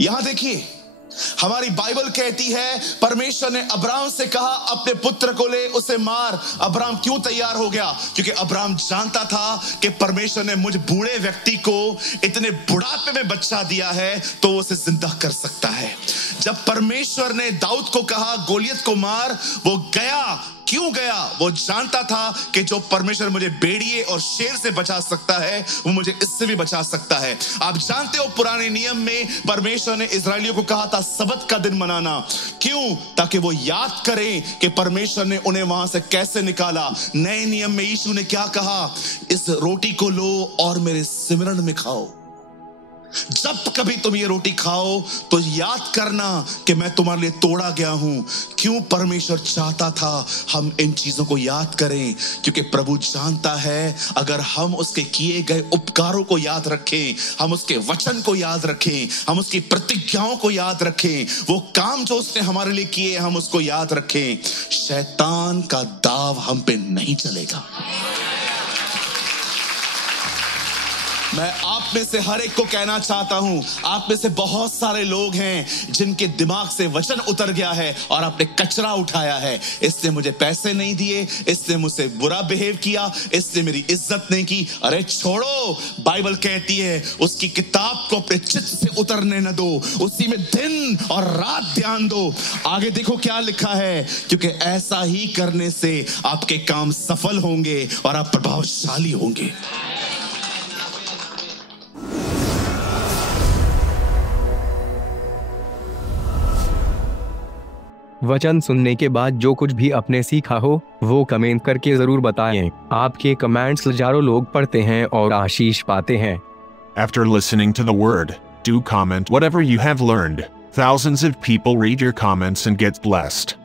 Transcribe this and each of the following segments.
यहां देखिए, हमारी बाइबल कहती है परमेश्वर ने अब्राहम से कहा अपने पुत्र को ले उसे मार। अब्राहम क्यों तैयार हो गया? क्योंकि अब्राहम जानता था कि परमेश्वर ने मुझ बूढ़े व्यक्ति को इतने बुढ़ापे में बच्चा दिया है तो उसे जिंदा कर सकता है। जब परमेश्वर ने दाऊद को कहा गोलियत को मार, वो गया। क्यों गया? वो जानता था कि जो परमेश्वर मुझे भेड़िए और शेर से बचा सकता है वो मुझे इससे भी बचा सकता है। आप जानते हो पुराने नियम में परमेश्वर ने इस्राएलियों को कहा था सबत का दिन मनाना। क्यों? ताकि वो याद करें कि परमेश्वर ने उन्हें वहां से कैसे निकाला। नए नियम में यीशु ने क्या कहा? इस रोटी को लो और मेरे सिमरन में खाओ। जब कभी तुम ये रोटी खाओ तो याद करना कि मैं तुम्हारे लिए तोड़ा गया हूं। क्यों? परमेश्वर चाहता था हम इन चीजों को याद करें, क्योंकि प्रभु जानता है अगर हम उसके किए गए उपकारों को याद रखें, हम उसके वचन को याद रखें, हम उसकी प्रतिज्ञाओं को याद रखें, वो काम जो उसने हमारे लिए किए हम उसको याद रखें, शैतान का दाव हम पे नहीं चलेगा। मैं आप में से हर एक को कहना चाहता हूं, आप में से बहुत सारे लोग हैं जिनके दिमाग से वचन उतर गया है और आपने कचरा उठाया है। इसने मुझे पैसे नहीं दिए, इसने मुझसे बुरा बिहेव किया, इसने मेरी इज्जत नहीं की। अरे छोड़ो, बाइबल कहती है उसकी किताब को अपने चित्त से उतरने न दो, उसी में दिन और रात ध्यान दो। आगे देखो क्या लिखा है, क्योंकि ऐसा ही करने से आपके काम सफल होंगे और आप प्रभावशाली होंगे। वचन सुनने के बाद जो कुछ भी आपने सीखा हो वो कमेंट करके जरूर बताएं। आपके कमेंट्स हजारों लोग पढ़ते हैं और आशीष पाते हैं। After listening to the word, do comment whatever you have learned. Thousands of people read your comments and get blessed.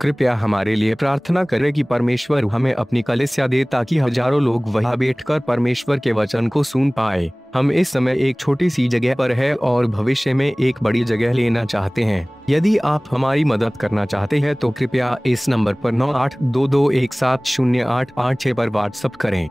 कृपया हमारे लिए प्रार्थना करें कि परमेश्वर हमें अपनी कलीसिया दे ताकि हजारों लोग वहां बैठकर परमेश्वर के वचन को सुन पाए। हम इस समय एक छोटी सी जगह पर है और भविष्य में एक बड़ी जगह लेना चाहते हैं। यदि आप हमारी मदद करना चाहते हैं तो कृपया इस नंबर पर 9822170886 पर व्हाट्सएप करें।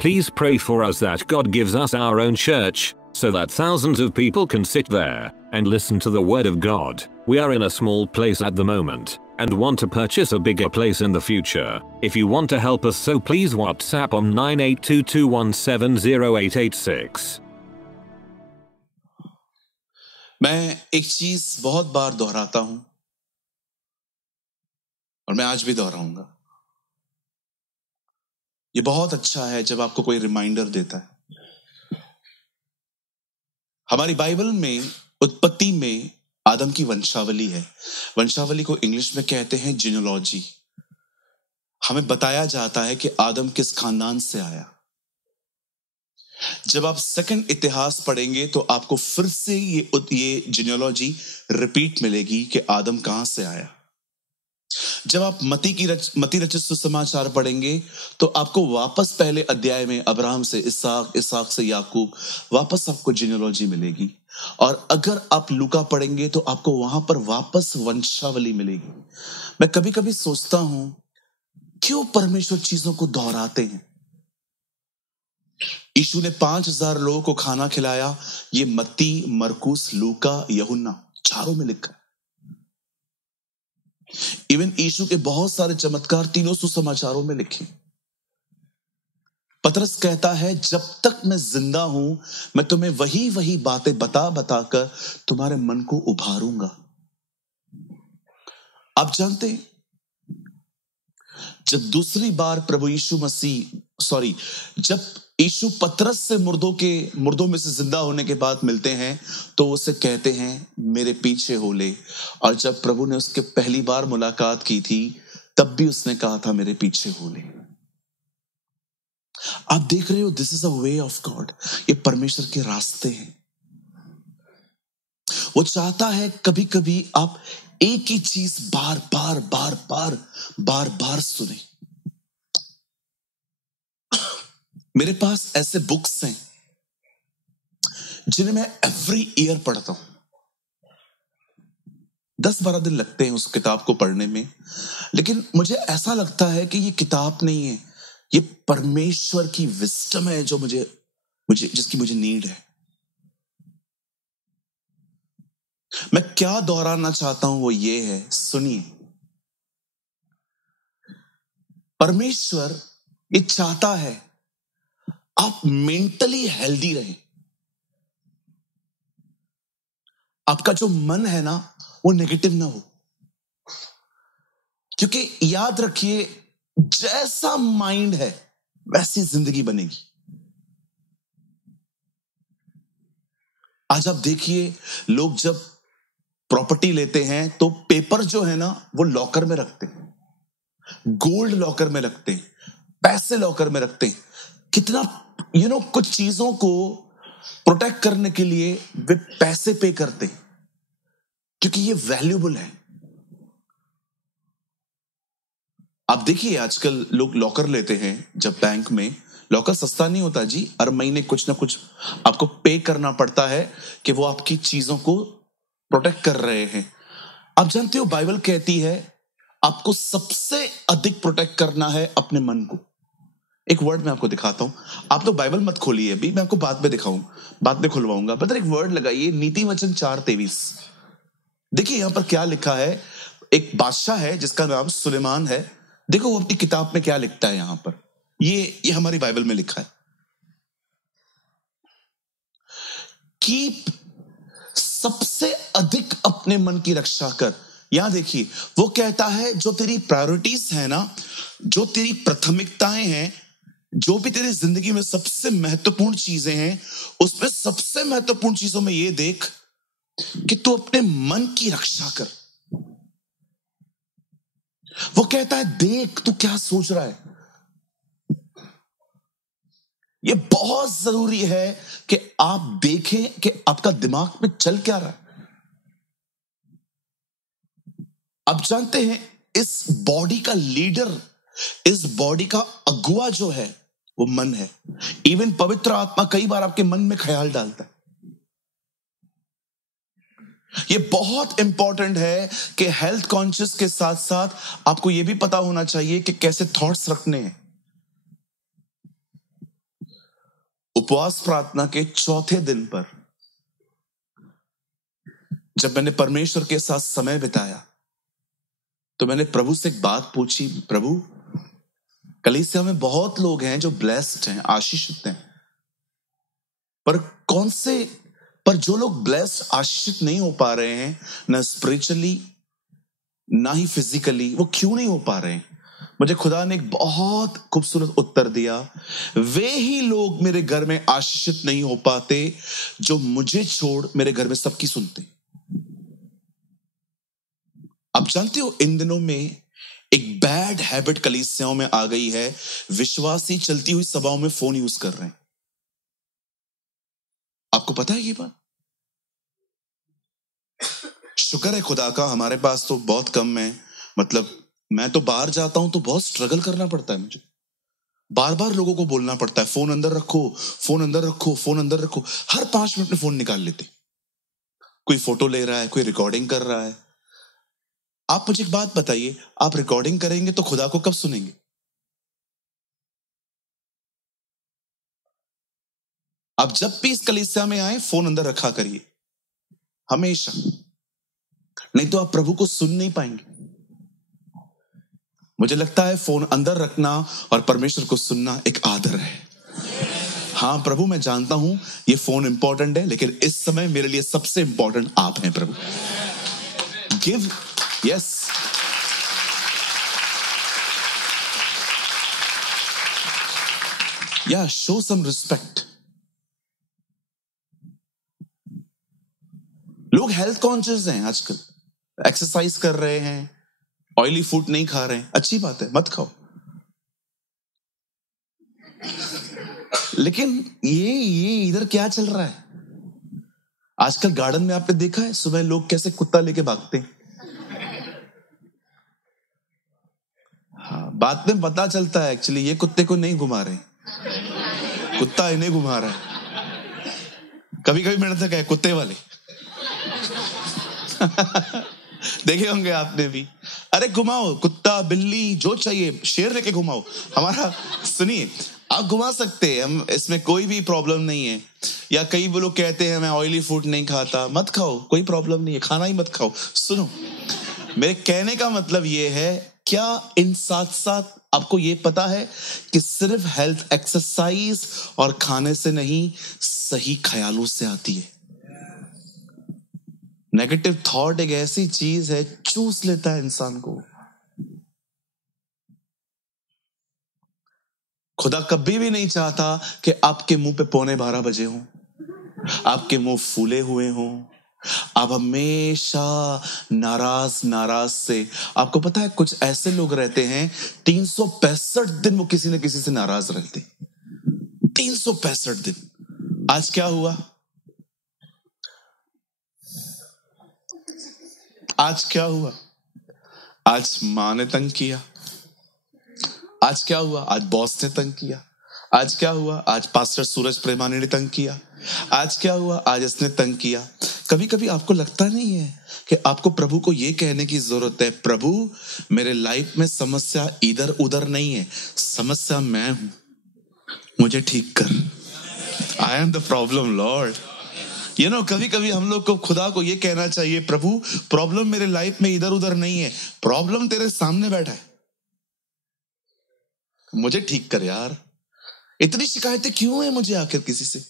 Please pray for us that God gives us our own church, so that thousands of people can sit there and listen to the word of God. We are in a small place at the moment and want to purchase a bigger place in the future. If you want to help us, so please WhatsApp on 9822170886. मैं एक चीज बहुत बार दोहराता हूं और मैं आज भी दोहराऊंगा। ये बहुत अच्छा है जब आपको कोई रिमाइंडर देता है। हमारी बाइबल में उत्पत्ति में आदम की वंशावली है। वंशावली को इंग्लिश में कहते हैं जीनोलॉजी। हमें बताया जाता है कि आदम किस खानदान से आया। जब आप सेकंड इतिहास पढ़ेंगे तो आपको फिर से ये जीनोलॉजी रिपीट मिलेगी कि आदम कहां से आया। जब आप मती रचित सुसमाचार पढ़ेंगे तो आपको वापस पहले अध्याय में अब्राहम से इसहाक से याकूब वापस आपको जीनियोलॉजी मिलेगी। और अगर आप लूका पढ़ेंगे तो आपको वहां पर वापस वंशावली मिलेगी। मैं कभी कभी सोचता हूं क्यों परमेश्वर चीजों को दोहराते हैं। यीशु ने 5000 लोगों को खाना खिलाया। ये मत्ती, मरकुस, लूका, यूहन्ना चारों में लिखा है। इवन यीशु के बहुत सारे चमत्कार तीनों सुसमाचारों में लिखे। पतरस कहता है, जब तक मैं जिंदा हूं मैं तुम्हें वही वही बातें बता बताकर तुम्हारे मन को उभारूंगा। आप जानते हैं, जब दूसरी बार प्रभु यीशु जब यीशु पतरस से मुर्दों में से जिंदा होने के बाद मिलते हैं तो उसे कहते हैं, मेरे पीछे हो ले। और जब प्रभु ने उसके पहली बार मुलाकात की थी तब भी उसने कहा था, मेरे पीछे हो ले। आप देख रहे हो, this is a way of God. ये परमेश्वर के रास्ते हैं। वो चाहता है कभी कभी आप एक ही चीज बार बार बार बार बार बार सुने। मेरे पास ऐसे बुक्स हैं जिन्हें मैं एवरी ईयर पढ़ता हूं। 10-12 दिन लगते हैं उस किताब को पढ़ने में, लेकिन मुझे ऐसा लगता है कि ये किताब नहीं है, ये परमेश्वर की विस्डम है जो जिसकी मुझे नीड है। मैं क्या दोहराना चाहता हूं वो ये है, सुनिए। परमेश्वर ये चाहता है आप मेंटली हेल्दी रहें। आपका जो मन है ना वो नेगेटिव ना हो, क्योंकि याद रखिए, जैसा माइंड है वैसी जिंदगी बनेगी। आज आप देखिए, लोग जब प्रॉपर्टी लेते हैं तो पेपर जो है ना वो लॉकर में रखते हैं, गोल्ड लॉकर में रखते हैं, पैसे लॉकर में रखते हैं। कितना कुछ चीजों को प्रोटेक्ट करने के लिए वे पैसे पे करते हैं, क्योंकि ये वैल्यूएबल है। आप देखिए, आजकल लोग लॉकर लेते हैं जब बैंक में। लॉकर सस्ता नहीं होता जी, हर महीने कुछ ना कुछ आपको पे करना पड़ता है कि वो आपकी चीजों को प्रोटेक्ट कर रहे हैं। आप जानते हो, बाइबल कहती है आपको सबसे अधिक प्रोटेक्ट करना है अपने मन को। एक वर्ड मैं आपको दिखाता हूं। आप तो बाइबल मत खोलिए अभी, मैं आपको बाद में खुलवाऊंगा। बता, एक वर्ड लगाइए, नीति वचन 4:23। देखिए यहां पर क्या लिखा है। एक बादशाह है जिसका नाम सुलेमान है। देखो वो अपनी किताब में क्या लिखता है यहां पर। ये हमारी बाइबल में लिखा है, कीप, सबसे अधिक अपने मन की रक्षा कर। यहां देखिए, वो कहता है जो तेरी प्रायोरिटीज है ना, जो तेरी प्राथमिकताएं हैं, जो भी तेरी जिंदगी में सबसे महत्वपूर्ण चीजें हैं, उसमें सबसे महत्वपूर्ण चीजों में ये देख कि तू अपने मन की रक्षा कर। वो कहता है, देख तू क्या सोच रहा है। ये बहुत जरूरी है कि आप देखें कि आपका दिमाग में चल क्या रहा है। आप जानते हैं, इस बॉडी का लीडर, इस बॉडी का अगुआ जो है वो मन है। इवन पवित्र आत्मा कई बार आपके मन में ख्याल डालता है। ये बहुत इंपॉर्टेंट है कि हेल्थ कॉन्शियस के साथ साथ आपको यह भी पता होना चाहिए कि कैसे थॉट्स रखने हैं। उपवास प्रार्थना के चौथे दिन पर जब मैंने परमेश्वर के साथ समय बिताया तो मैंने प्रभु से एक बात पूछी, प्रभु, कलीसिया में बहुत लोग हैं जो ब्लेस्ड हैं, आशीषित हैं, पर जो लोग ब्लेस्ड आशीषित नहीं हो पा रहे हैं, ना स्पिरिचुअली ना ही फिजिकली, वो क्यों नहीं हो पा रहे हैं? मुझे खुदा ने एक बहुत खूबसूरत उत्तर दिया, वे ही लोग मेरे घर में आशीषित नहीं हो पाते जो मुझे छोड़ मेरे घर में सबकी सुनते। आप जानते हो, इन दिनों में एक बैड हैबिट कलीसियाओं में आ गई है। विश्वासी चलती हुई सभाओं में फोन यूज कर रहे हैं। आपको पता है ये बात? शुक्र है खुदा का, हमारे पास तो बहुत कम है। मतलब मैं तो बाहर जाता हूं तो बहुत स्ट्रगल करना पड़ता है मुझे। बार बार लोगों को बोलना पड़ता है, फोन अंदर रखो, फोन अंदर रखो, फोन अंदर रखो। हर 5 मिनट में फोन निकाल लेते। कोई फोटो ले रहा है, कोई रिकॉर्डिंग कर रहा है। आप मुझे एक बात बताइए, आप रिकॉर्डिंग करेंगे तो खुदा को कब सुनेंगे? आप जब भी इस कलीसिया में आए फोन अंदर रखा करिए, हमेशा, नहीं तो आप प्रभु को सुन नहीं पाएंगे। मुझे लगता है फोन अंदर रखना और परमेश्वर को सुनना एक आदर है। हाँ प्रभु, मैं जानता हूं ये फोन इंपॉर्टेंट है, लेकिन इस समय मेरे लिए सबसे इंपॉर्टेंट आप हैं प्रभु। Give, yes. या शो सम रिस्पेक्ट। लोग हेल्थ कॉन्शियस हैं आजकल, एक्सरसाइज कर रहे हैं, ऑयली फूड नहीं खा रहे हैं, अच्छी बात है, मत खाओ। लेकिन ये इधर क्या चल रहा है आजकल? गार्डन में आपने देखा है सुबह लोग कैसे कुत्ता लेके भागते हैं? हाँ, बाद में पता चलता है एक्चुअली ये कुत्ते को नहीं घुमा रहे, कुत्ता इन्हें घुमा रहा है। कभी कभी मैंने देखा है कुत्ते वाले देखे होंगे आपने भी। अरे घुमाओ, कुत्ता बिल्ली जो चाहिए, शेर लेके घुमाओ हमारा। सुनिए, आप घुमा सकते हैं, हम इसमें कोई भी प्रॉब्लम नहीं है। या कई लोग कहते हैं मैं ऑयली फूड नहीं खाता, मत खाओ, कोई प्रॉब्लम नहीं है, खाना ही मत खाओ। सुनो, मेरे कहने का मतलब ये है, क्या इन साथ साथ आपको ये पता है कि सिर्फ हेल्थ एक्सरसाइज और खाने से नहीं, सही ख्यालों से आती है। नेगेटिव थॉट एक ऐसी चीज है, चूस लेता है इंसान को। खुदा कभी भी नहीं चाहता कि आपके मुंह पे 11:45 हो, आपके मुंह फूले हुए हो, आप हमेशा नाराज से। आपको पता है कुछ ऐसे लोग रहते हैं 365 दिन वो किसी न किसी से नाराज रहते, 365 दिन। आज क्या हुआ? आज क्या हुआ? आज मां ने तंग किया। आज क्या हुआ? आज बॉस ने तंग किया। आज क्या हुआ? आज पास्टर सूरज प्रेमानी ने तंग किया। आज क्या हुआ? आज इसने तंग किया। कभी कभी आपको लगता नहीं है कि आपको प्रभु को यह कहने की जरूरत है, प्रभु मेरे लाइफ में समस्या इधर उधर नहीं है, समस्या मैं हूं, मुझे ठीक कर। I am the problem Lord. कभी कभी हम लोग को खुदा को यह कहना चाहिए, प्रभु प्रॉब्लम मेरे लाइफ में इधर उधर नहीं है, प्रॉब्लम तेरे सामने बैठा है, मुझे ठीक कर यार। इतनी शिकायतें क्यों है मुझे आखिर किसी से?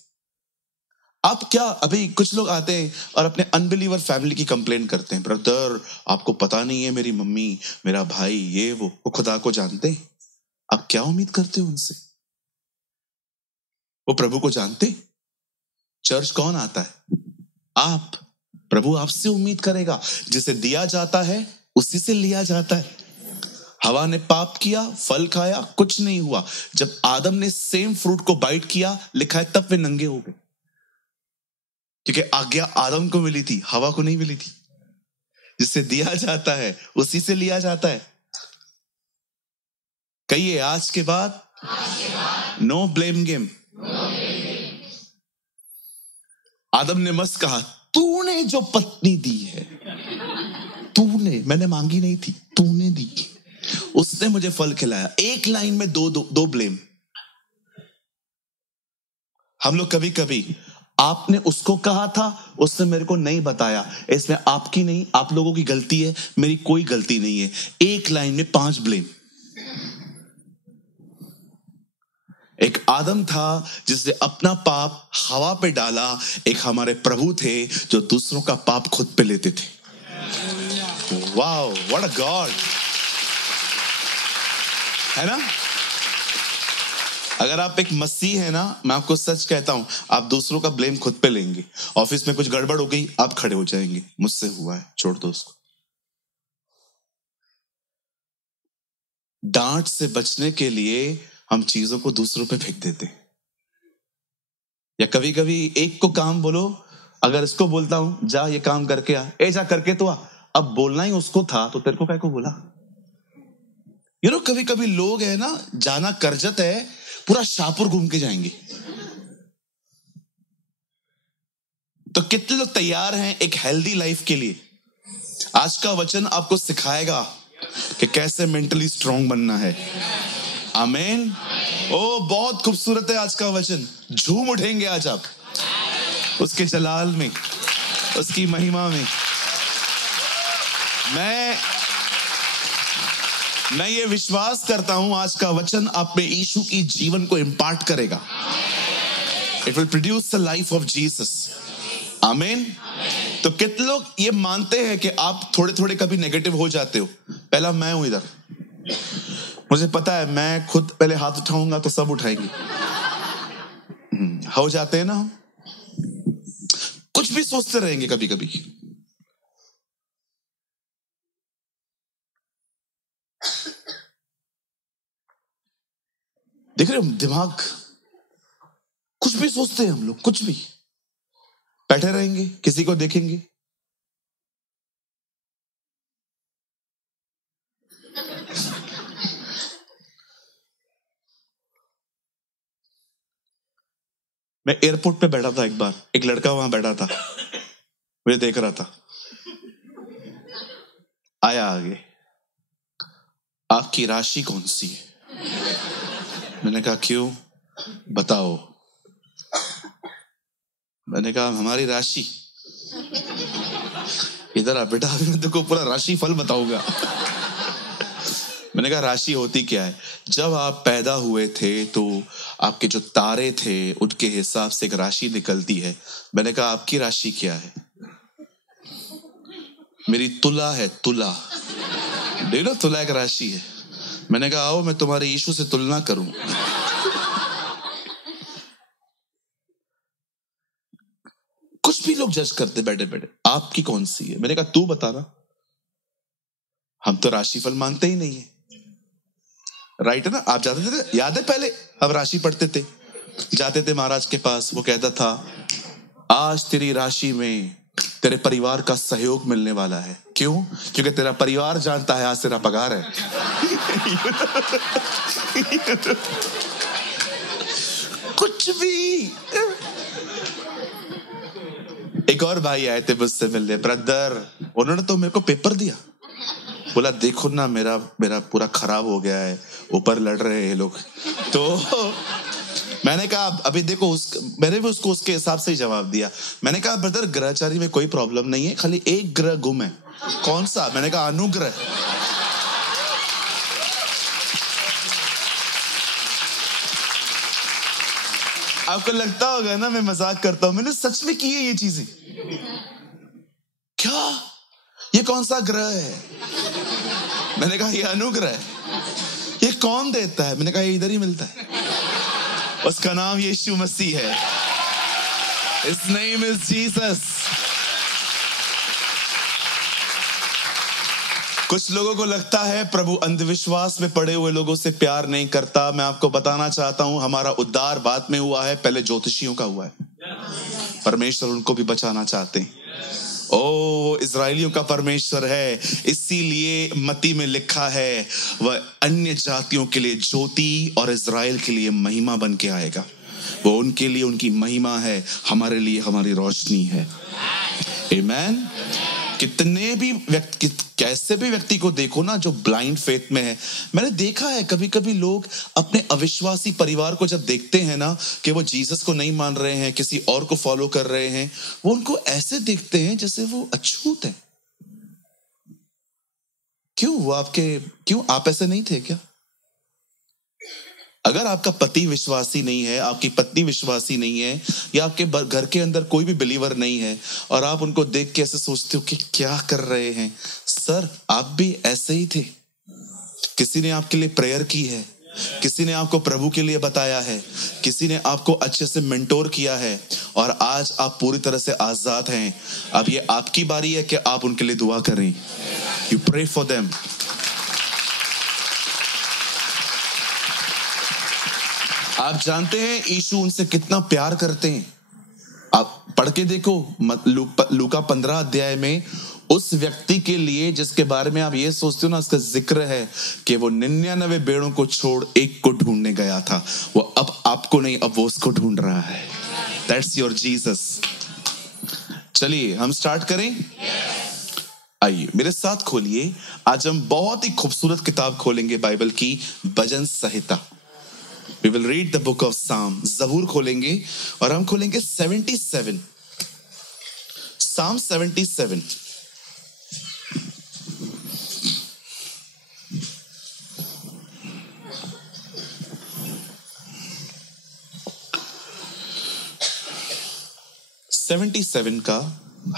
आप क्या, अभी कुछ लोग आते हैं और अपने अनबिलीवर फैमिली की कंप्लेन करते हैं, ब्रदर आपको पता नहीं है मेरी मम्मी, मेरा भाई, ये वो खुदा को जानते हैं? आप क्या उम्मीद करते हो उनसे? वो प्रभु को जानते? चर्च कौन आता है? आप। प्रभु आपसे उम्मीद करेगा, जिसे दिया जाता है उसी से लिया जाता है। हवा ने पाप किया, फल खाया, कुछ नहीं हुआ। जब आदम ने सेम फ्रूट को बाइट किया, लिखा है तब वे नंगे हो गए, क्योंकि आज्ञा आदम को मिली थी, हवा को नहीं मिली थी। जिससे दिया जाता है उसी से लिया जाता है। कहिए आज के बाद नो ब्लेम गेम। आदम ने मस्त कहा, तूने जो पत्नी दी है, तूने, मैंने मांगी नहीं थी, तूने दी, उसने मुझे फल खिलाया। एक लाइन में दो ब्लेम। हम लोग कभी कभी, आपने उसको कहा था, उसने मेरे को नहीं बताया, इसमें आपकी नहीं, आप लोगों की गलती है, मेरी कोई गलती नहीं है। एक लाइन में 5 ब्लेम। एक आदम था जिसने अपना पाप हवा पे डाला, एक हमारे प्रभु थे जो दूसरों का पाप खुद पे लेते थे। वाओ, व्हाट अ गॉड, है ना? अगर आप एक मसीह है ना, मैं आपको सच कहता हूं, आप दूसरों का ब्लेम खुद पे लेंगे। ऑफिस में कुछ गड़बड़ हो गई, आप खड़े हो जाएंगे, मुझसे हुआ है, छोड़ दो उसको। डांट से बचने के लिए हम चीजों को दूसरों पे फेंक देते हैं। या कभी कभी एक को काम बोलो, अगर इसको बोलता हूं जा ये काम करके आ, ए जा करके तो आ, अब बोलना ही उसको था तो तेरे को क्या को बोला? कभी कभी लोग है ना, जाना करजत है, पूरा शाहपुर घूम के जाएंगे। तो कितने लोग तैयार हैं एक हेल्दी लाइफ के लिए? आज का वचन आपको सिखाएगा कि कैसे मेंटली स्ट्रांग बनना है। आमीन। ओ बहुत खूबसूरत है आज का वचन। झूम उठेंगे आज आप उसके जलाल में, उसकी महिमा में। मैं ये विश्वास करता हूं आज का वचन आप में यीशु की जीवन को इंपार्ट करेगा। It will produce the life of Jesus. आमीन। तो कितने लोग ये मानते हैं कि आप थोड़े थोड़े कभी नेगेटिव हो जाते हो? पहला मैं हूं इधर, मुझे पता है मैं खुद पहले हाथ उठाऊंगा तो सब उठाएंगे। हो जाते हैं ना हम, कुछ भी सोचते रहेंगे कभी कभी। देख रहे हो दिमाग, कुछ भी सोचते हैं हम लोग, कुछ भी। बैठे रहेंगे, किसी को देखेंगे, मैं एयरपोर्ट पे बैठा था एक बार, एक लड़का वहां बैठा था, मुझे देख रहा था, आया आगे, आपकी राशि कौन सी है? मैंने कहा क्यों, बताओ। मैंने कहा हमारी राशि। इधर आ बेटा, अभी मैं तुमको पूरा राशि फल बताऊंगा। मैंने कहा राशि होती क्या है? जब आप पैदा हुए थे तो आपके जो तारे थे उनके हिसाब से एक राशि निकलती है। मैंने कहा आपकी राशि क्या है? मेरी तुला है, तुला। देखो तुला एक राशि है। मैंने कहा आओ मैं तुम्हारे यीशु से तुलना करूं। कुछ भी लोग जज करते बैठे बैठे, आपकी कौन सी है? मैंने कहा तू बताना, हम तो राशिफल मानते ही नहीं है। राइट है ना? आप जाते थे, याद है पहले हम राशि पढ़ते थे, जाते थे महाराज के पास, वो कहता था आज तेरी राशि में तेरे परिवार का सहयोग मिलने वाला है। क्यों? क्योंकि तेरा परिवार जानता है आज तेरा पगार है। कुछ भी। एक और भाई आए थे मुझसे मिलने, ब्रदर, उन्होंने तो मेरे को पेपर दिया, बोला देखो ना मेरा पूरा खराब हो गया है, ऊपर लड़ रहे हैं लोग। तो मैंने कहा अभी देखो, मैंने भी उसको उसके हिसाब से ही जवाब दिया। मैंने कहा ब्रदर ग्रहचारी में कोई प्रॉब्लम नहीं है, खाली एक ग्रह गुम है। कौन सा? मैंने कहा अनुग्रह। आपको लगता होगा ना मैं मजाक करता हूं, मैंने सच में की है ये चीजें। क्या ये कौन सा ग्रह है? मैंने कहा ये अनुग्रह है। ये कौन देता है? मैंने कहा ये इधर ही मिलता है, उसका नाम यीशु मसीह है। His name is Jesus। कुछ लोगों को लगता है प्रभु अंधविश्वास में पड़े हुए लोगों से प्यार नहीं करता। मैं आपको बताना चाहता हूं हमारा उद्धार बाद में हुआ है, पहले ज्योतिषियों का हुआ है। परमेश्वर उनको भी बचाना चाहते हैं। ओ इजराइलियों का परमेश्वर है, इसीलिए मत्ती में लिखा है वह अन्य जातियों के लिए ज्योति और इजराइल के लिए महिमा बन के आएगा। वो उनके लिए उनकी महिमा है, हमारे लिए हमारी रोशनी है। आमीन। कितने भी व्यक्ति, कैसे भी व्यक्ति को देखो ना जो ब्लाइंड फेथ में है। मैंने देखा है कभी कभी लोग अपने अविश्वासी परिवार को जब देखते हैं ना कि वो जीसस को नहीं मान रहे हैं, किसी और को फॉलो कर रहे हैं, वो उनको ऐसे देखते हैं जैसे वो अछूत है। क्यों आप ऐसे नहीं थे क्या? अगर आपका पति विश्वासी नहीं है, आपकी पत्नी विश्वासी नहीं है, या आपके घर के अंदर कोई भी बिलीवर नहीं है और आप उनको देख के ऐसे सोचते हो कि क्या कर रहे हैं, सर आप भी ऐसे ही थे। किसी ने आपके लिए प्रेयर की है, किसी ने आपको प्रभु के लिए बताया है, किसी ने आपको अच्छे से मेंटोर किया है और आज आप पूरी तरह से आजाद हैं। अब ये आपकी बारी है कि आप उनके लिए दुआ करें। You pray for them. आप जानते हैं यीशु उनसे कितना प्यार करते हैं। आप पढ़ के देखो लूका 15 अध्याय में, उस व्यक्ति के लिए जिसके बारे में आप ये सोचते हो ना, उसका जिक्र है कि वो 99 भेड़ों को छोड़ एक को ढूंढने गया था। वो अब आपको नहीं, अब वो उसको ढूंढ रहा है। That's your Jesus. चलिए हम स्टार्ट करें। आइए मेरे साथ खोलिए। आज हम बहुत ही खूबसूरत किताब खोलेंगे बाइबल की, भजन संहिता। We will read the book of Psalm। ज़बूर खोलेंगे और हम खोलेंगे 77, Psalm 77। 77 का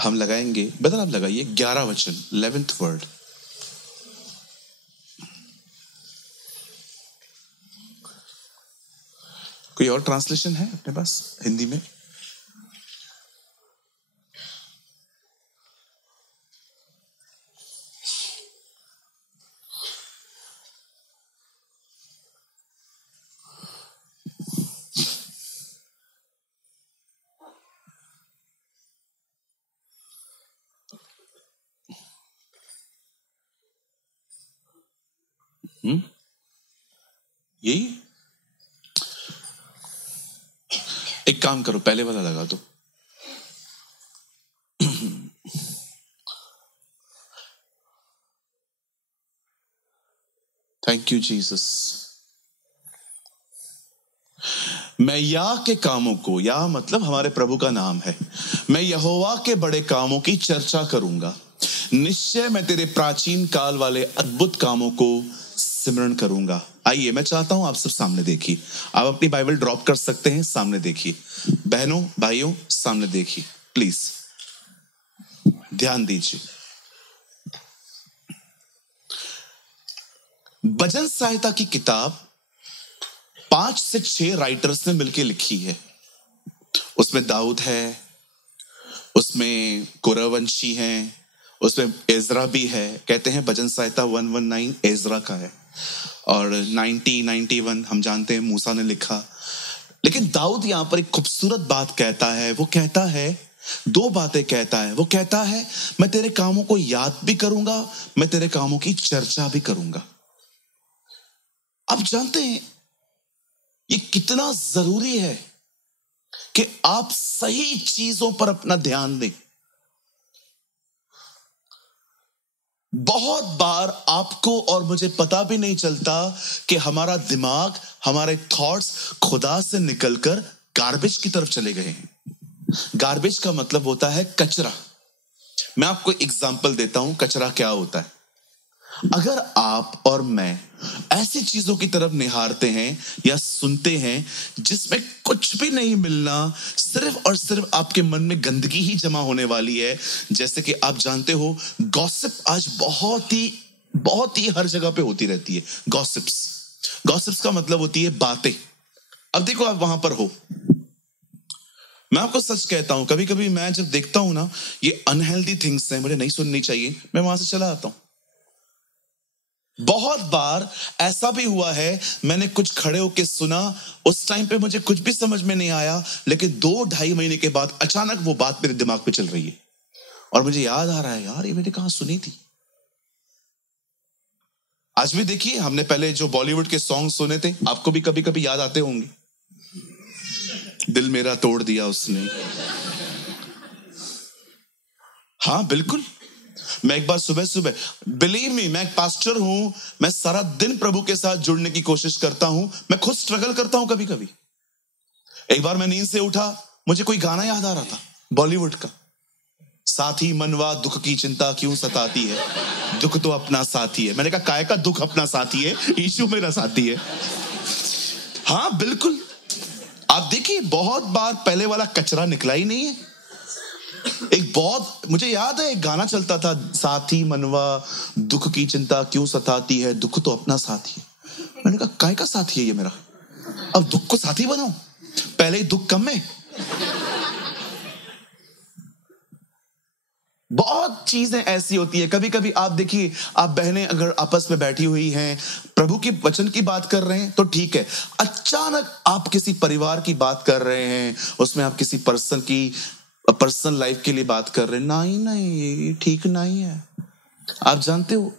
हम लगाएंगे, बदल आप लगाइए 11 वचन, 11th वर्ड। कोई और ट्रांसलेशन है अपने पास हिंदी में? यही, एक काम करो, पहले वाला लगा दो। Thank you Jesus. मैं या के कामों को, या मतलब हमारे प्रभु का नाम है, मैं यहोवा के बड़े कामों की चर्चा करूंगा। निश्चय मैं तेरे प्राचीन काल वाले अद्भुत कामों को सिमरण करूंगा। आइए, मैं चाहता हूं आप सब सामने देखिए। आप अपनी बाइबल ड्रॉप कर सकते हैं, सामने देखिए। बहनों भाइयों, सामने देखिए प्लीज, ध्यान दीजिए। भजन संहिता की किताब 5 से 6 राइटर्स ने मिलकर लिखी है। उसमें दाऊद है, उसमें कुरवंशी हैं, उसमें एजरा भी है। कहते हैं भजन संहिता 119 एजरा का है, और 91 हम जानते हैं मूसा ने लिखा। लेकिन दाऊद यहां पर एक खूबसूरत बात कहता है। वो कहता है, 2 बातें कहता है। वो कहता है, मैं तेरे कामों को याद भी करूंगा, मैं तेरे कामों की चर्चा भी करूंगा। आप जानते हैं ये कितना जरूरी है कि आप सही चीजों पर अपना ध्यान दें। बहुत बार आपको और मुझे पता भी नहीं चलता कि हमारा दिमाग, हमारे थॉट्स खुदा से निकलकर गार्बेज की तरफ चले गए हैं। गार्बेज का मतलब होता है कचरा। मैं आपको एग्जांपल देता हूं कचरा क्या होता है। अगर आप और मैं ऐसी चीजों की तरफ निहारते हैं या सुनते हैं जिसमें कुछ भी नहीं मिलना, सिर्फ और सिर्फ आपके मन में गंदगी ही जमा होने वाली है। जैसे कि आप जानते हो, गॉसिप आज बहुत ही हर जगह पे होती रहती है। गॉसिप्स का मतलब होती है बातें। अब देखो, आप वहां पर हो, मैं आपको सच कहता हूं, कभी कभी मैं जब देखता हूं ना ये अनहेल्दी थिंग्स हैं, मुझे नहीं सुननी चाहिए, मैं वहां से चला आता हूं। बहुत बार ऐसा भी हुआ है, मैंने कुछ खड़े होकर सुना, उस टाइम पे मुझे कुछ भी समझ में नहीं आया, लेकिन 2-2.5 महीने के बाद अचानक वो बात मेरे दिमाग पे चल रही है और मुझे याद आ रहा है, यार ये मैंने कहां सुनी थी। आज भी देखिए, हमने पहले जो बॉलीवुड के सॉन्ग सुने थे, आपको भी कभी कभी याद आते होंगे। दिल मेरा तोड़ दिया उसने। हाँ बिल्कुल, मैं एक बार सुबह, बिलीव मी, मैं एक पास्टर हूं, मैं सारा दिन प्रभु के साथ जुड़ने की कोशिश करता हूं, मैं खुद स्ट्रगल करता हूं कभी कभी। एक बार मैं नींद से उठा, मुझे कोई गाना याद आ रहा था बॉलीवुड का, साथी मनवा दुख की चिंता क्यों सताती है, दुख तो अपना साथी है। मैंने कहा, काय का दुख अपना साथी है, यीशु मेरा साथी है। हाँ बिल्कुल, आप देखिए, बहुत बार पहले वाला कचरा निकला ही नहीं है। मुझे याद है एक गाना चलता था, साथी मनवा दुख की चिंता क्यों सताती है, दुख तो अपना साथी है। मैंने कहा, काय का साथी है ये मेरा, अब दुख को साथी बनाऊं, पहले ही दुख कम है। बहुत चीजें ऐसी होती है। कभी कभी आप देखिए, आप बहनें अगर आपस में बैठी हुई हैं, प्रभु की वचन की बात कर रहे हैं तो ठीक है, अचानक आप किसी परिवार की बात कर रहे हैं, उसमें आप किसी पर्सनल लाइफ के लिए बात कर रहे हैं, नहीं ठीक नहीं है। आप जानते हो,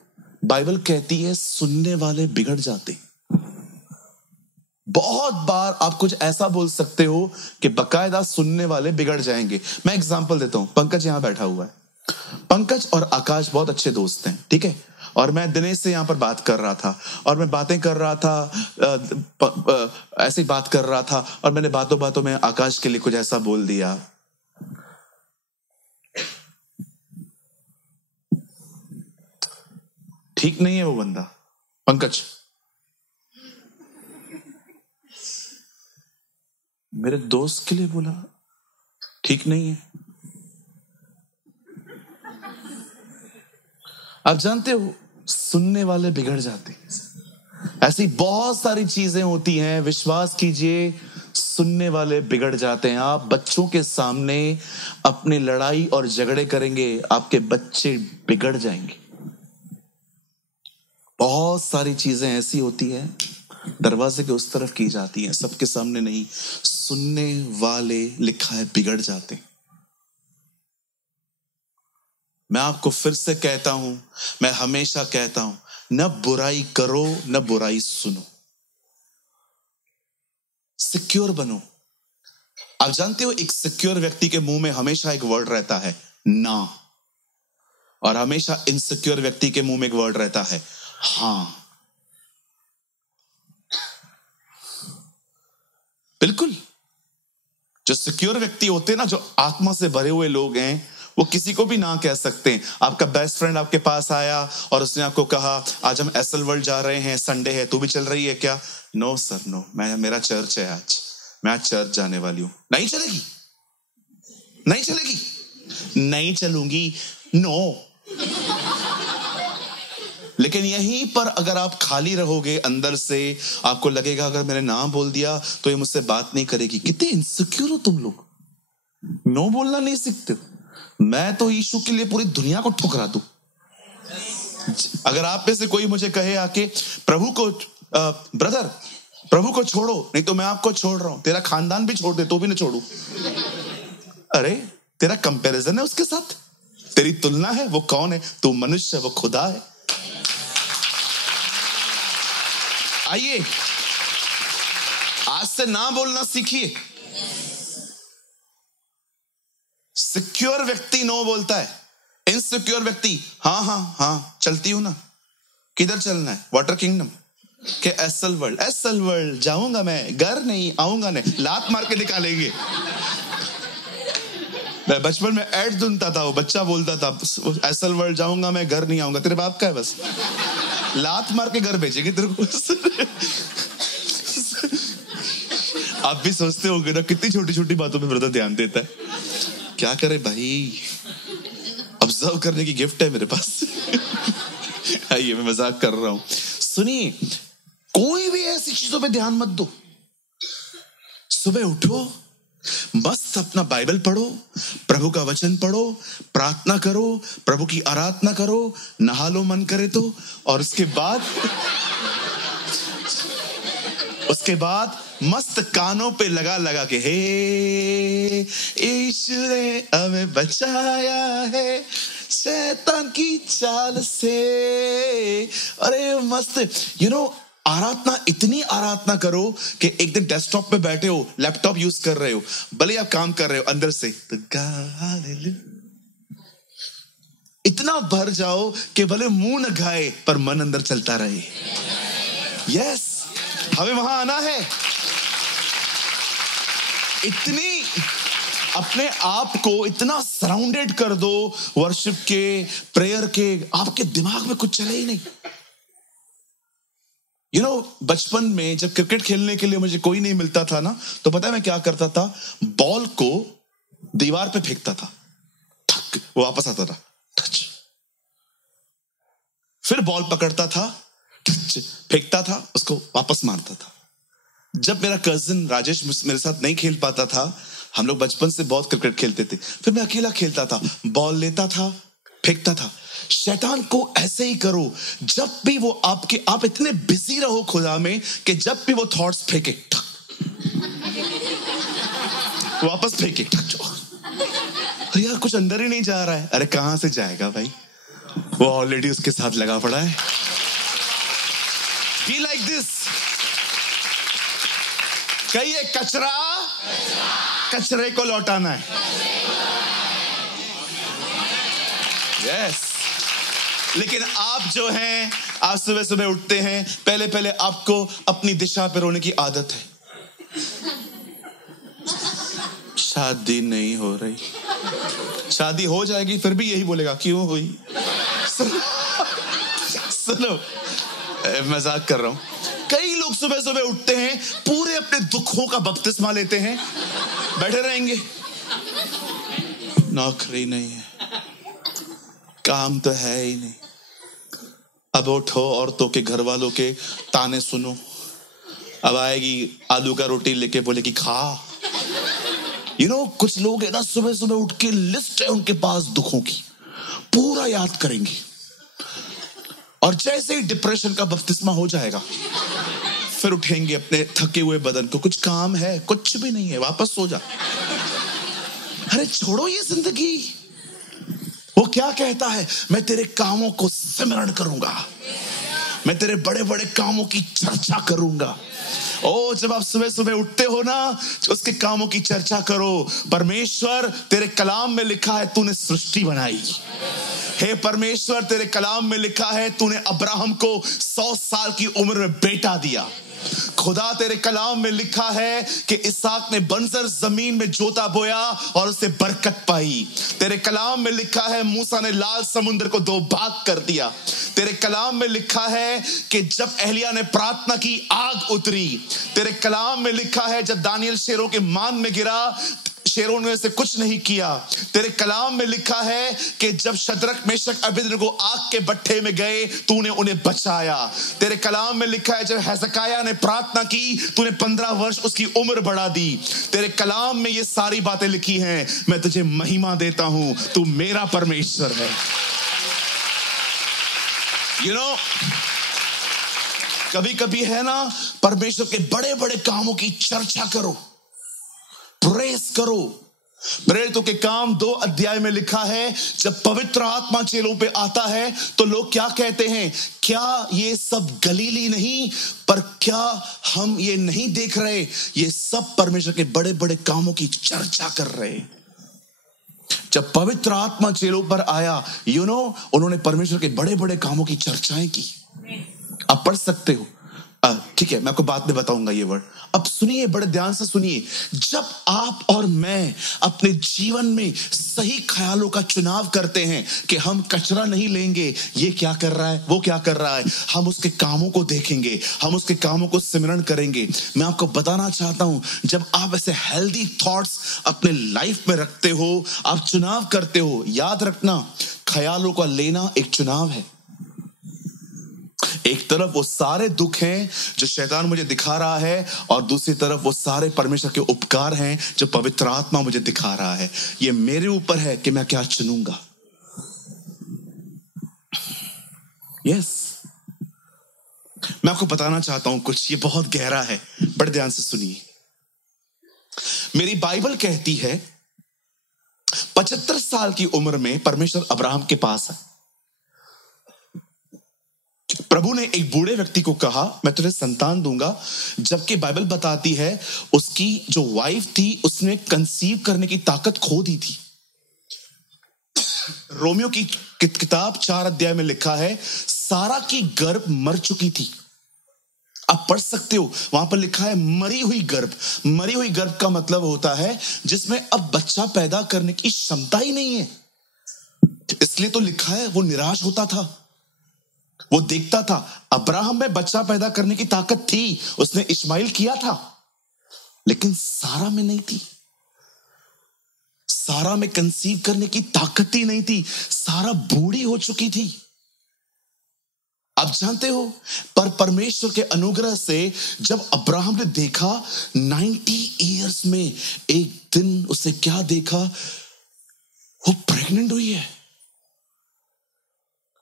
बाइबल कहती है सुनने वाले बिगड़ जाते। बहुत बार आप कुछ ऐसा बोल सकते हो कि बकायदा सुनने वाले बिगड़ जाएंगे। मैं एग्जांपल देता हूं, पंकज यहां बैठा हुआ है, पंकज और आकाश बहुत अच्छे दोस्त हैं, ठीक है, और मैं दिनेश से यहां पर बात कर रहा था, और मैं बातें कर रहा था, ऐसे ही बात कर रहा था, और मैंने बातों बातों में आकाश के लिए कुछ ऐसा बोल दिया। ठीक नहीं है वो बंदा, पंकज मेरे दोस्त के लिए बोला, ठीक नहीं है। आप जानते हो, सुनने वाले बिगड़ जाते हैं। ऐसी बहुत सारी चीजें होती हैं, विश्वास कीजिए, सुनने वाले बिगड़ जाते हैं। आप बच्चों के सामने अपनी लड़ाई और झगड़े करेंगे, आपके बच्चे बिगड़ जाएंगे। बहुत सारी चीजें ऐसी होती हैं, दरवाजे के उस तरफ की जाती हैं, सबके सामने नहीं। सुनने वाले, लिखा है, बिगड़ जाते हैं। मैं आपको फिर से कहता हूं, मैं हमेशा कहता हूं, न बुराई करो न बुराई सुनो, सिक्योर बनो। आप जानते हो, एक सिक्योर व्यक्ति के मुंह में हमेशा एक वर्ड रहता है, ना, और हमेशा इनसिक्योर व्यक्ति के मुंह में एक वर्ड रहता है, हां। बिल्कुल, जो सिक्योर व्यक्ति होते हैं ना, जो आत्मा से भरे हुए लोग हैं, वो किसी को भी ना कह सकते हैं। आपका बेस्ट फ्रेंड आपके पास आया और उसने आपको कहा, आज हम एसएल वर्ल्ड जा रहे हैं, संडे है, तू भी चल रही है क्या? नो सर, नो, मेरा चर्च है, मैं आज चर्च जाने वाली हूं। नहीं चलेगी, नहीं चलेगी, नहीं चलूंगी, नो। लेकिन यहीं पर अगर आप खाली रहोगे अंदर से, आपको लगेगा अगर मैंने ना बोल दिया तो ये मुझसे बात नहीं करेगी। कितने इनसिक्योर हो तुम लोग, नो बोलना नहीं सीखते हो। मैं तो यीशु के लिए पूरी दुनिया को ठुकरा दूं। अगर आप में से कोई मुझे कहे आके, प्रभु को ब्रदर, प्रभु को छोड़ो, नहीं तो मैं आपको छोड़ रहा हूं, तेरा खानदान भी छोड़ दे तो भी नहीं छोड़ू। अरे तेरा कंपैरिजन है उसके साथ, तेरी तुलना है, वो कौन है? तू मनुष्य है, वो खुदा है। आइए, आज से ना बोलना सीखिए। सिक्योर व्यक्ति नो बोलता है, इनसिक्योर व्यक्ति हाँ हाँ हाँ चलती हूं ना। किधर चलना है? वाटर किंगडम के एसएल वर्ल्ड? एसएल वर्ल्ड जाऊंगा मैं, घर नहीं आऊंगा, नहीं, लात मार के निकालेंगे। मैं बचपन में ऐड सुनता था, वो बच्चा बोलता था, एसएल वर्ल्ड जाऊंगा मैं, घर नहीं आऊंगा। तेरे बाप का है, बस लात मार के घर भेजेंगे तेरे को। आप भी सोचते होंगे ना, कितनी छोटी छोटी बातों पे ब्रदर ध्यान देता है। क्या करे भाई, ऑब्जर्व करने की गिफ्ट है मेरे पास। आइए, मैं मजाक कर रहा हूं। सुनिए, कोई भी ऐसी चीजों पे ध्यान मत दो। सुबह उठो, मस्त अपना बाइबल पढ़ो, प्रभु का वचन पढ़ो, प्रार्थना करो, प्रभु की आराधना करो, नहा लो मन करे तो, और उसके बाद मस्त कानों पे लगा लगा के, हे यीशु ने हमें बचाया है शैतान की चाल से। अरे मस्त, आराधना, इतनी आराधना करो कि एक दिन डेस्कटॉप पे बैठे हो, लैपटॉप यूज कर रहे हो, भले आप काम कर रहे हो, अंदर से तो इतना भर जाओ कि भले मुंह न खाए पर मन अंदर चलता रहे। यस, हमें वहां आना है। इतनी अपने आप को इतना सराउंडेड कर दो वर्शिप के, प्रेयर के, आपके दिमाग में कुछ चले ही नहीं। बचपन में जब क्रिकेट खेलने के लिए मुझे कोई नहीं मिलता था ना, तो पता है मैं क्या करता था? बॉल को दीवार पे फेंकता था, ठक, वो वापस आता था, टच। फिर बॉल पकड़ता था, टच, फेंकता था, उसको वापस मारता था। जब मेरा कजिन राजेश मेरे साथ नहीं खेल पाता था, हम लोग बचपन से बहुत क्रिकेट खेलते थे, फिर मैं अकेला खेलता था, बॉल लेता था, फेंकता था। शैतान को ऐसे ही करो, जब भी वो आप इतने बिजी रहो खुदा में कि जब भी वो थॉट्स फेंके, वापस फेंके, अरे यार कुछ अंदर ही नहीं जा रहा है। अरे कहां से जाएगा भाई, वो ऑलरेडी उसके साथ लगा पड़ा है। Be like this. कहिए, कचरा कचरे को लौटाना है। यस। लेकिन आप जो हैं, आप सुबह सुबह उठते हैं, पहले पहले आपको अपनी दिशा पे रोने की आदत है। शादी नहीं हो रही, शादी हो जाएगी फिर भी यही बोलेगा, क्यों हुई? सुनो, मजाक कर रहा हूं। कई लोग सुबह सुबह उठते हैं, पूरे अपने दुखों का बपतिस्मा लेते हैं, बैठे रहेंगे, नौकरी नहीं है, काम तो है ही नहीं, अब उठो, औरतों के घर वालों के ताने सुनो। अब आएगी आलू का रोटी लेके, बोले कि खा। कुछ लोग है ना, सुबह सुबह उठ के लिस्ट है उनके पास दुखों की, पूरा याद करेंगे, और जैसे ही डिप्रेशन का बपतिस्मा हो जाएगा फिर उठेंगे अपने थके हुए बदन को, कुछ काम है, कुछ भी नहीं है, वापस सो जा। अरे छोड़ो ये जिंदगी। वो क्या कहता है, मैं तेरे कामों को सिमरण करूंगा, मैं तेरे बड़े बड़े कामों की चर्चा करूंगा। ओ, जब आप सुबह सुबह उठते हो ना, उसके कामों की चर्चा करो। परमेश्वर, तेरे कलाम में लिखा है तूने सृष्टि बनाई। हे परमेश्वर, तेरे कलाम में लिखा है तूने अब्राहम को 100 साल की उम्र में बेटा दिया। खुदा, तेरे कलाम में लिखा है कि इसहाक ने बंजर जमीन में जोता बोया और उससे बरकत पाई। तेरे कलाम में लिखा है मूसा ने लाल समुद्र को 2 भाग कर दिया। तेरे कलाम में लिखा है कि जब एलिया ने प्रार्थना की आग उतरी। तेरे कलाम में लिखा है जब दानियल शेरों के मान में गिरा, शेरों ने से कुछ नहीं किया। तेरे कलाम में लिखा है कि जब शद्रक मेशक अबेदनगो आग के भट्ठे में गए, तूने उन्हें बचाया। तेरे कलाम में लिखा है जब हेzekiah ने प्रार्थना की, तूने 15 वर्ष उसकी उम्र बढ़ा दी। तेरे कलाम में ये सारी बातें लिखी हैं। मैं तुझे महिमा देता हूं, तू मेरा परमेश्वर है। कभी कभी है ना, परमेश्वर के बड़े बड़े कामों की चर्चा करो, प्रेस करो। प्रेरितों के काम 2 अध्याय में लिखा है, जब पवित्र आत्मा चेलों पे आता है तो लोग क्या कहते हैं, क्या ये सब गलीली नहीं, पर क्या हम ये नहीं देख रहे, ये सब परमेश्वर के बड़े बड़े कामों की चर्चा कर रहे। जब पवित्र आत्मा चेलों पर आया, उन्होंने परमेश्वर के बड़े बड़े कामों की चर्चाएं की। आप पढ़ सकते हो, ठीक है, मैं आपको बाद में बताऊंगा ये वर्ड। अब सुनिए, बड़े ध्यान से सुनिए। जब आप और मैं अपने जीवन में सही ख्यालों का चुनाव करते हैं कि हम कचरा नहीं लेंगे, ये क्या कर रहा है, वो क्या कर रहा है, हम उसके कामों को देखेंगे, हम उसके कामों को सिमरण करेंगे। मैं आपको बताना चाहता हूं, जब आप ऐसे हेल्दी थॉट्स अपने लाइफ में रखते हो, आप चुनाव करते हो, याद रखना, ख्यालों का लेना एक चुनाव है। एक तरफ वो सारे दुख हैं जो शैतान मुझे दिखा रहा है, और दूसरी तरफ वो सारे परमेश्वर के उपकार हैं जो पवित्र आत्मा मुझे दिखा रहा है। ये मेरे ऊपर है कि मैं क्या चुनूंगा। यस, मैं आपको बताना चाहता हूं कुछ, ये बहुत गहरा है, बड़े ध्यान से सुनिए। मेरी बाइबल कहती है 75 साल की उम्र में परमेश्वर अब्राहम के पास है। प्रभु ने एक बूढ़े व्यक्ति को कहा, मैं तुझे संतान दूंगा, जबकि बाइबल बताती है उसकी जो वाइफ थी उसने कंसीव करने की ताकत खो दी थी। रोमियो की किताब 4 अध्याय में लिखा है, सारा की गर्भ मर चुकी थी। आप पढ़ सकते हो, वहां पर लिखा है मरी हुई गर्भ। मरी हुई गर्भ का मतलब होता है जिसमें अब बच्चा पैदा करने की क्षमता ही नहीं है। इसलिए तो लिखा है वो निराश होता था। वो देखता था अब्राहम में बच्चा पैदा करने की ताकत थी, उसने इस्माइल किया था, लेकिन सारा में नहीं थी। सारा में कंसीव करने की ताकत ही नहीं थी, सारा बूढ़ी हो चुकी थी। आप जानते हो, पर परमेश्वर के अनुग्रह से जब अब्राहम ने देखा 90 इयर्स में एक दिन उसे क्या देखा, वो प्रेग्नेंट हुई है।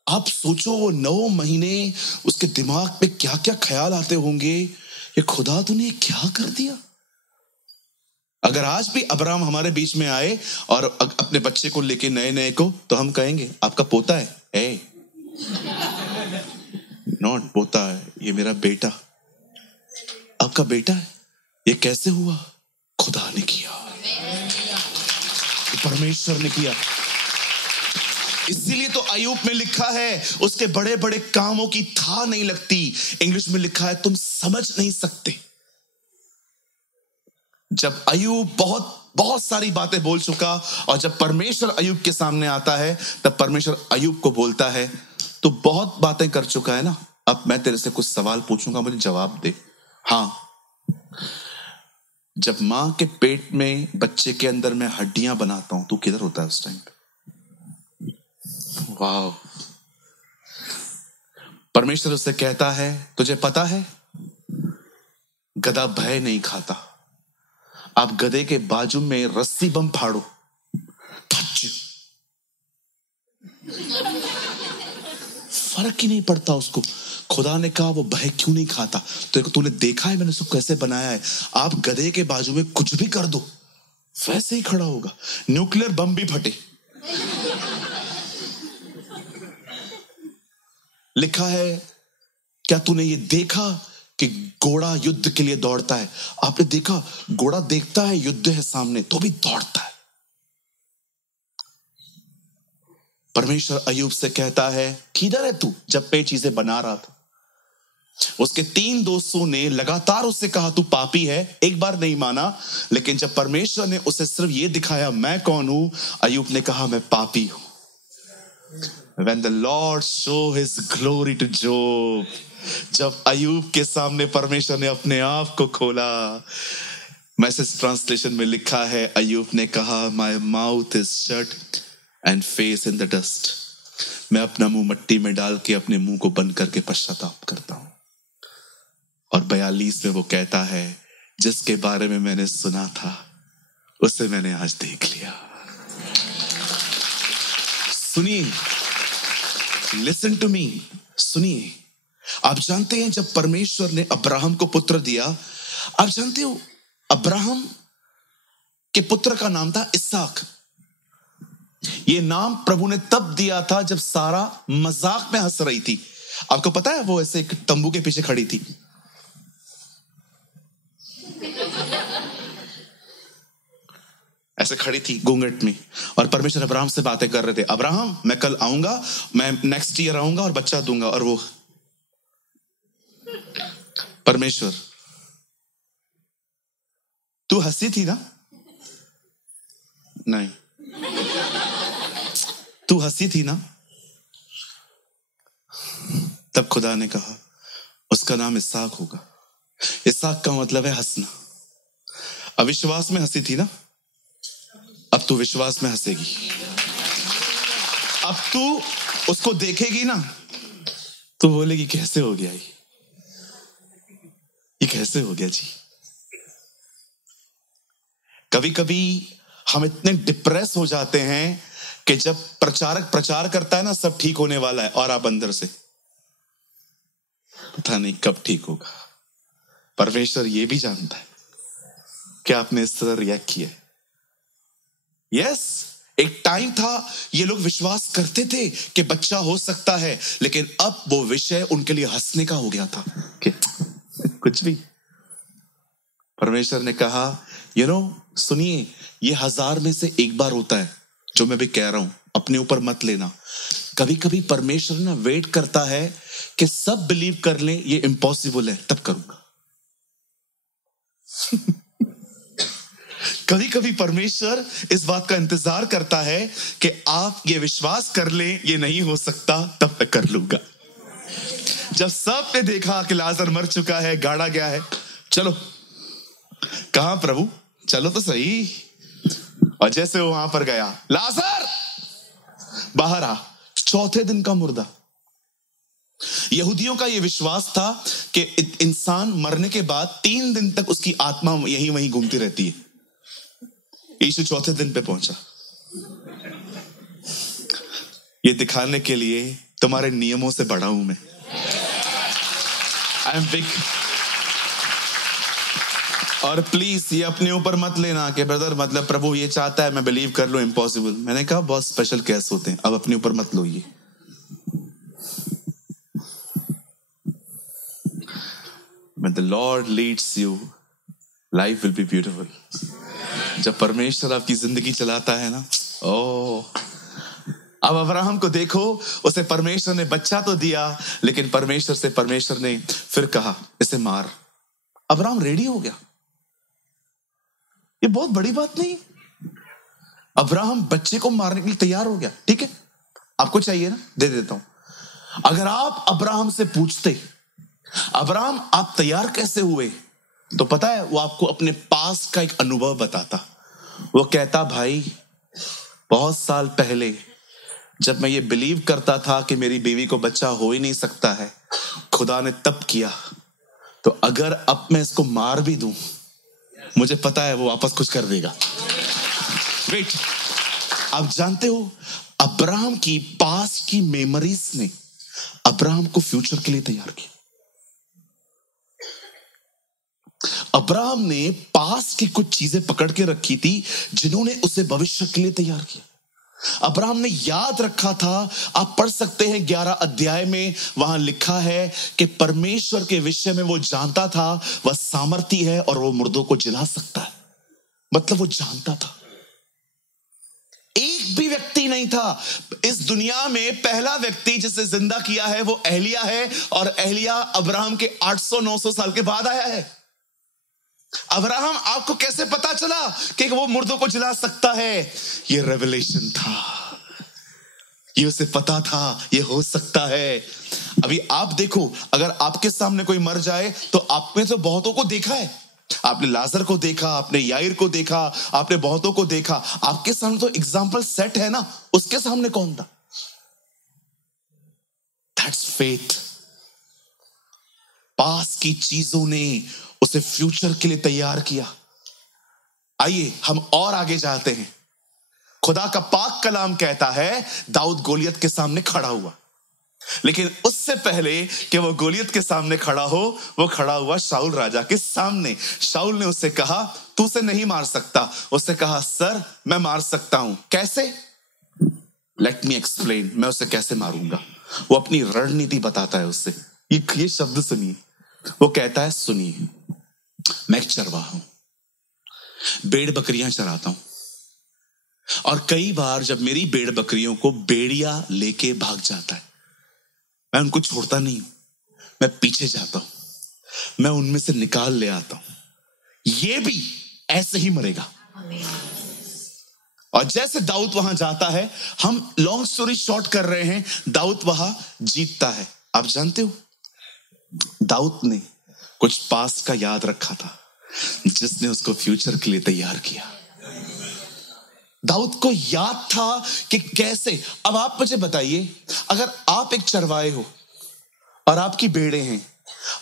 आप सोचो, वो 9 महीने उसके दिमाग पे क्या क्या ख्याल आते होंगे, ये खुदा तूने क्या कर दिया। अगर आज भी अब्राहम हमारे बीच में आए और अपने बच्चे को लेके नए को, तो हम कहेंगे आपका पोता है, नॉट पोता है, ये मेरा बेटा, आपका बेटा है। ये कैसे हुआ? खुदा ने किया, परमेश्वर ने किया। इसीलिए तो अय्यूब में लिखा है उसके बड़े बड़े कामों की था नहीं लगती। इंग्लिश में लिखा है तुम समझ नहीं सकते। जब अय्यूब बहुत सारी बातें बोल चुका, और जब परमेश्वर अय्यूब के सामने आता है, तब परमेश्वर अय्यूब को बोलता है तू बहुत बातें कर चुका है ना, अब मैं तेरे से कुछ सवाल पूछूंगा, मुझे जवाब दे। हाँ, जब मां के पेट में बच्चे के अंदर मैं हड्डियां बनाता हूं, तू किधर होता है उस टाइम पे? वाह, परमेश्वर उससे कहता है, तुझे पता है गधा भय नहीं खाता। आप गधे के बाजू में रस्सी बम फाड़ो, फर्क ही नहीं पड़ता उसको। खुदा ने कहा वो भय क्यों नहीं खाता? तो तूने देखा है मैंने उसको कैसे बनाया है। आप गधे के बाजू में कुछ भी कर दो वैसे ही खड़ा होगा। न्यूक्लियर बम भी फटे। लिखा है, क्या तूने ये देखा कि घोड़ा युद्ध के लिए दौड़ता है? आपने देखा घोड़ा देखता है युद्ध है सामने तो भी दौड़ता है। परमेश्वर अय्यूब से कहता है, किधर है तू जब पे चीजें बना रहा था? उसके 3 दोस्तों ने लगातार उससे कहा तू पापी है, एक बार नहीं माना, लेकिन जब परमेश्वर ने उसे सिर्फ ये दिखाया मैं कौन हूं, अय्यूब ने कहा मैं पापी हूं। When the Lord show his glory to Job, जब अय्यूब के सामने परमेश्वर ने अपने आप को खोला, मैसेज ट्रांसलेशन में लिखा है, अय्यूब ने कहा my mouth is shut and face in the dust, मैं अपना मुंह मट्टी में डाल के अपने मुंह को बंद करके पश्चाताप करता हूं। और 42 में वो कहता है, जिसके बारे में मैंने सुना था उसे मैंने आज देख लिया। सुनिए, लिसन टू मी, सुनिए। आप जानते हैं जब परमेश्वर ने अब्राहम को पुत्र दिया, आप जानते हो अब्राहम के पुत्र का नाम था इसहाक। ये नाम प्रभु ने तब दिया था जब सारा मजाक में हंस रही थी। आपको पता है वो ऐसे एक तंबू के पीछे खड़ी थी, ऐसे खड़ी थी घूंघट में, और परमेश्वर अब्राहम से बातें कर रहे थे, अब्राहम मैं कल आऊंगा, मैं नेक्स्ट ईयर आऊंगा और बच्चा दूंगा। और वो परमेश्वर, तू हंसी थी ना? नहीं, तू हंसी थी ना? तब खुदा ने कहा उसका नाम इसहाक होगा। इसहाक का मतलब है हंसना। अविश्वास में हंसी थी ना, अब तू विश्वास में हंसेगी। अब तू उसको देखेगी ना तो बोलेगी कैसे हो गया ये कैसे हो गया जी। कभी कभी हम इतने डिप्रेस हो जाते हैं कि जब प्रचारक प्रचार करता है ना सब ठीक होने वाला है, और आप अंदर से पता नहीं कब ठीक होगा। परमेश्वर ये भी जानता है कि आपने इस तरह रिएक्ट किया है। यस, एक टाइम था ये लोग विश्वास करते थे कि बच्चा हो सकता है, लेकिन अब वो विषय उनके लिए हंसने का हो गया था कि कुछ भी। परमेश्वर ने कहा सुनिए, ये 1000 में से एक बार होता है जो मैं भी कह रहा हूं, अपने ऊपर मत लेना। कभी कभी परमेश्वर ना वेट करता है कि सब बिलीव कर लें ये इम्पॉसिबल है तब करूंगा। कभी कभी परमेश्वर इस बात का इंतजार करता है कि आप ये विश्वास कर लें ये नहीं हो सकता तब मैं कर लूंगा। जब सब ने देखा कि लाजर मर चुका है, गाड़ा गया है, चलो, कहां प्रभु, चलो तो सही। और जैसे वो वहां पर गया, लाजर बाहर आ, 4थे दिन का मुर्दा। यहूदियों का यह विश्वास था कि इंसान मरने के बाद 3 दिन तक उसकी आत्मा यहीं वहीं घूमती रहती है। यीशु 4थे दिन पे पहुंचा, ये दिखाने के लिए तुम्हारे नियमों से बड़ा हूं मैं। I am big. और प्लीज ये अपने ऊपर मत लेना कि ब्रदर मतलब प्रभु ये चाहता है मैं बिलीव कर लूं, इम्पॉसिबल। मैंने कहा बहुत स्पेशल केस होते हैं, अब अपने ऊपर मत लो ये। When the Lord leads you, life will be beautiful. जब परमेश्वर आपकी जिंदगी चलाता है ना, अब अब्राहम को देखो, उसे परमेश्वर ने बच्चा तो दिया, लेकिन परमेश्वर ने फिर कहा इसे मार। अब्राहम रेडी हो गया। ये बहुत बड़ी बात नहीं, अब्राहम बच्चे को मारने के लिए तैयार हो गया। ठीक है, आपको चाहिए ना, दे देता हूं। अगर आप अब्राहम से पूछते अब्राहम आप तैयार कैसे हुए, तो पता है वो आपको अपने पास का एक अनुभव बताता। वो कहता भाई बहुत साल पहले जब मैं ये बिलीव करता था कि मेरी बीवी को बच्चा हो ही नहीं सकता है, खुदा ने तब किया, तो अगर अब मैं इसको मार भी दूं, मुझे पता है वो वापस कुछ कर देगा। वेट, आप जानते हो अब्राहम की पास्ट की मेमोरीज ने अब्राहम को फ्यूचर के लिए तैयार किया। अब्राहम ने पास्ट की कुछ चीजें पकड़ के रखी थी जिन्होंने उसे भविष्य के लिए तैयार किया। अब्राहम ने याद रखा था, आप पढ़ सकते हैं 11 अध्याय में, वहां लिखा है कि परमेश्वर के विषय में वो जानता था वह सामर्थी है और वो मुर्दों को जिला सकता है। मतलब वो जानता था। एक भी व्यक्ति नहीं था इस दुनिया में, पहला व्यक्ति जिसे जिंदा किया है वो एलिया है, और एलिया अब्राहम के 800-900 साल के बाद आया है। अब्राहम, आपको कैसे पता चला कि वो मुर्दों को जिला सकता है? ये रेवलेशन था, ये उसे पता था ये हो सकता है। अभी आप देखो, अगर आपके सामने कोई मर जाए तो आपने तो बहुतों को देखा है। आपने लाजर को देखा, आपने याईर को देखा, आपने बहुतों को देखा। आपके सामने तो एग्जाम्पल सेट है ना, उसके सामने कौन था? That's faith. पास की चीजों ने उसे फ्यूचर के लिए तैयार किया। आइए हम और आगे जाते हैं। खुदा का पाक कलाम कहता है दाऊद गोलियत के सामने खड़ा हुआ, लेकिन उससे पहले कि वो गोलियत के सामने खड़ा हो, वो खड़ा हुआ शाऊल राजा के सामने। शाऊल ने उससे कहा तू उसे नहीं मार सकता। उसने कहा सर मैं मार सकता हूं। कैसे? लेट मी एक्सप्लेन, मैं उसे कैसे मारूंगा। वो अपनी रणनीति बताता है उससे। ये शब्द सुनिए, वो कहता है सुनिए, मैं एक चरवाहा हूं, भेड़ बकरियां चराता हूं, और कई बार जब मेरी भेड़ बकरियों को भेड़िया लेके भाग जाता है, मैं उनको छोड़ता नहीं हूं, मैं पीछे जाता हूं, मैं उनमें से निकाल ले आता हूं। ये भी ऐसे ही मरेगा। और जैसे दाऊद वहां जाता है, हम लॉन्ग स्टोरी शॉर्ट कर रहे हैं, दाऊद वहां जीतता है। आप जानते हो दाऊद ने कुछ पास्ट का याद रखा था जिसने उसको फ्यूचर के लिए तैयार किया। दाऊद को याद था कि कैसे। अब आप मुझे बताइए, अगर आप एक चरवाहे हो और आपकी भेड़े हैं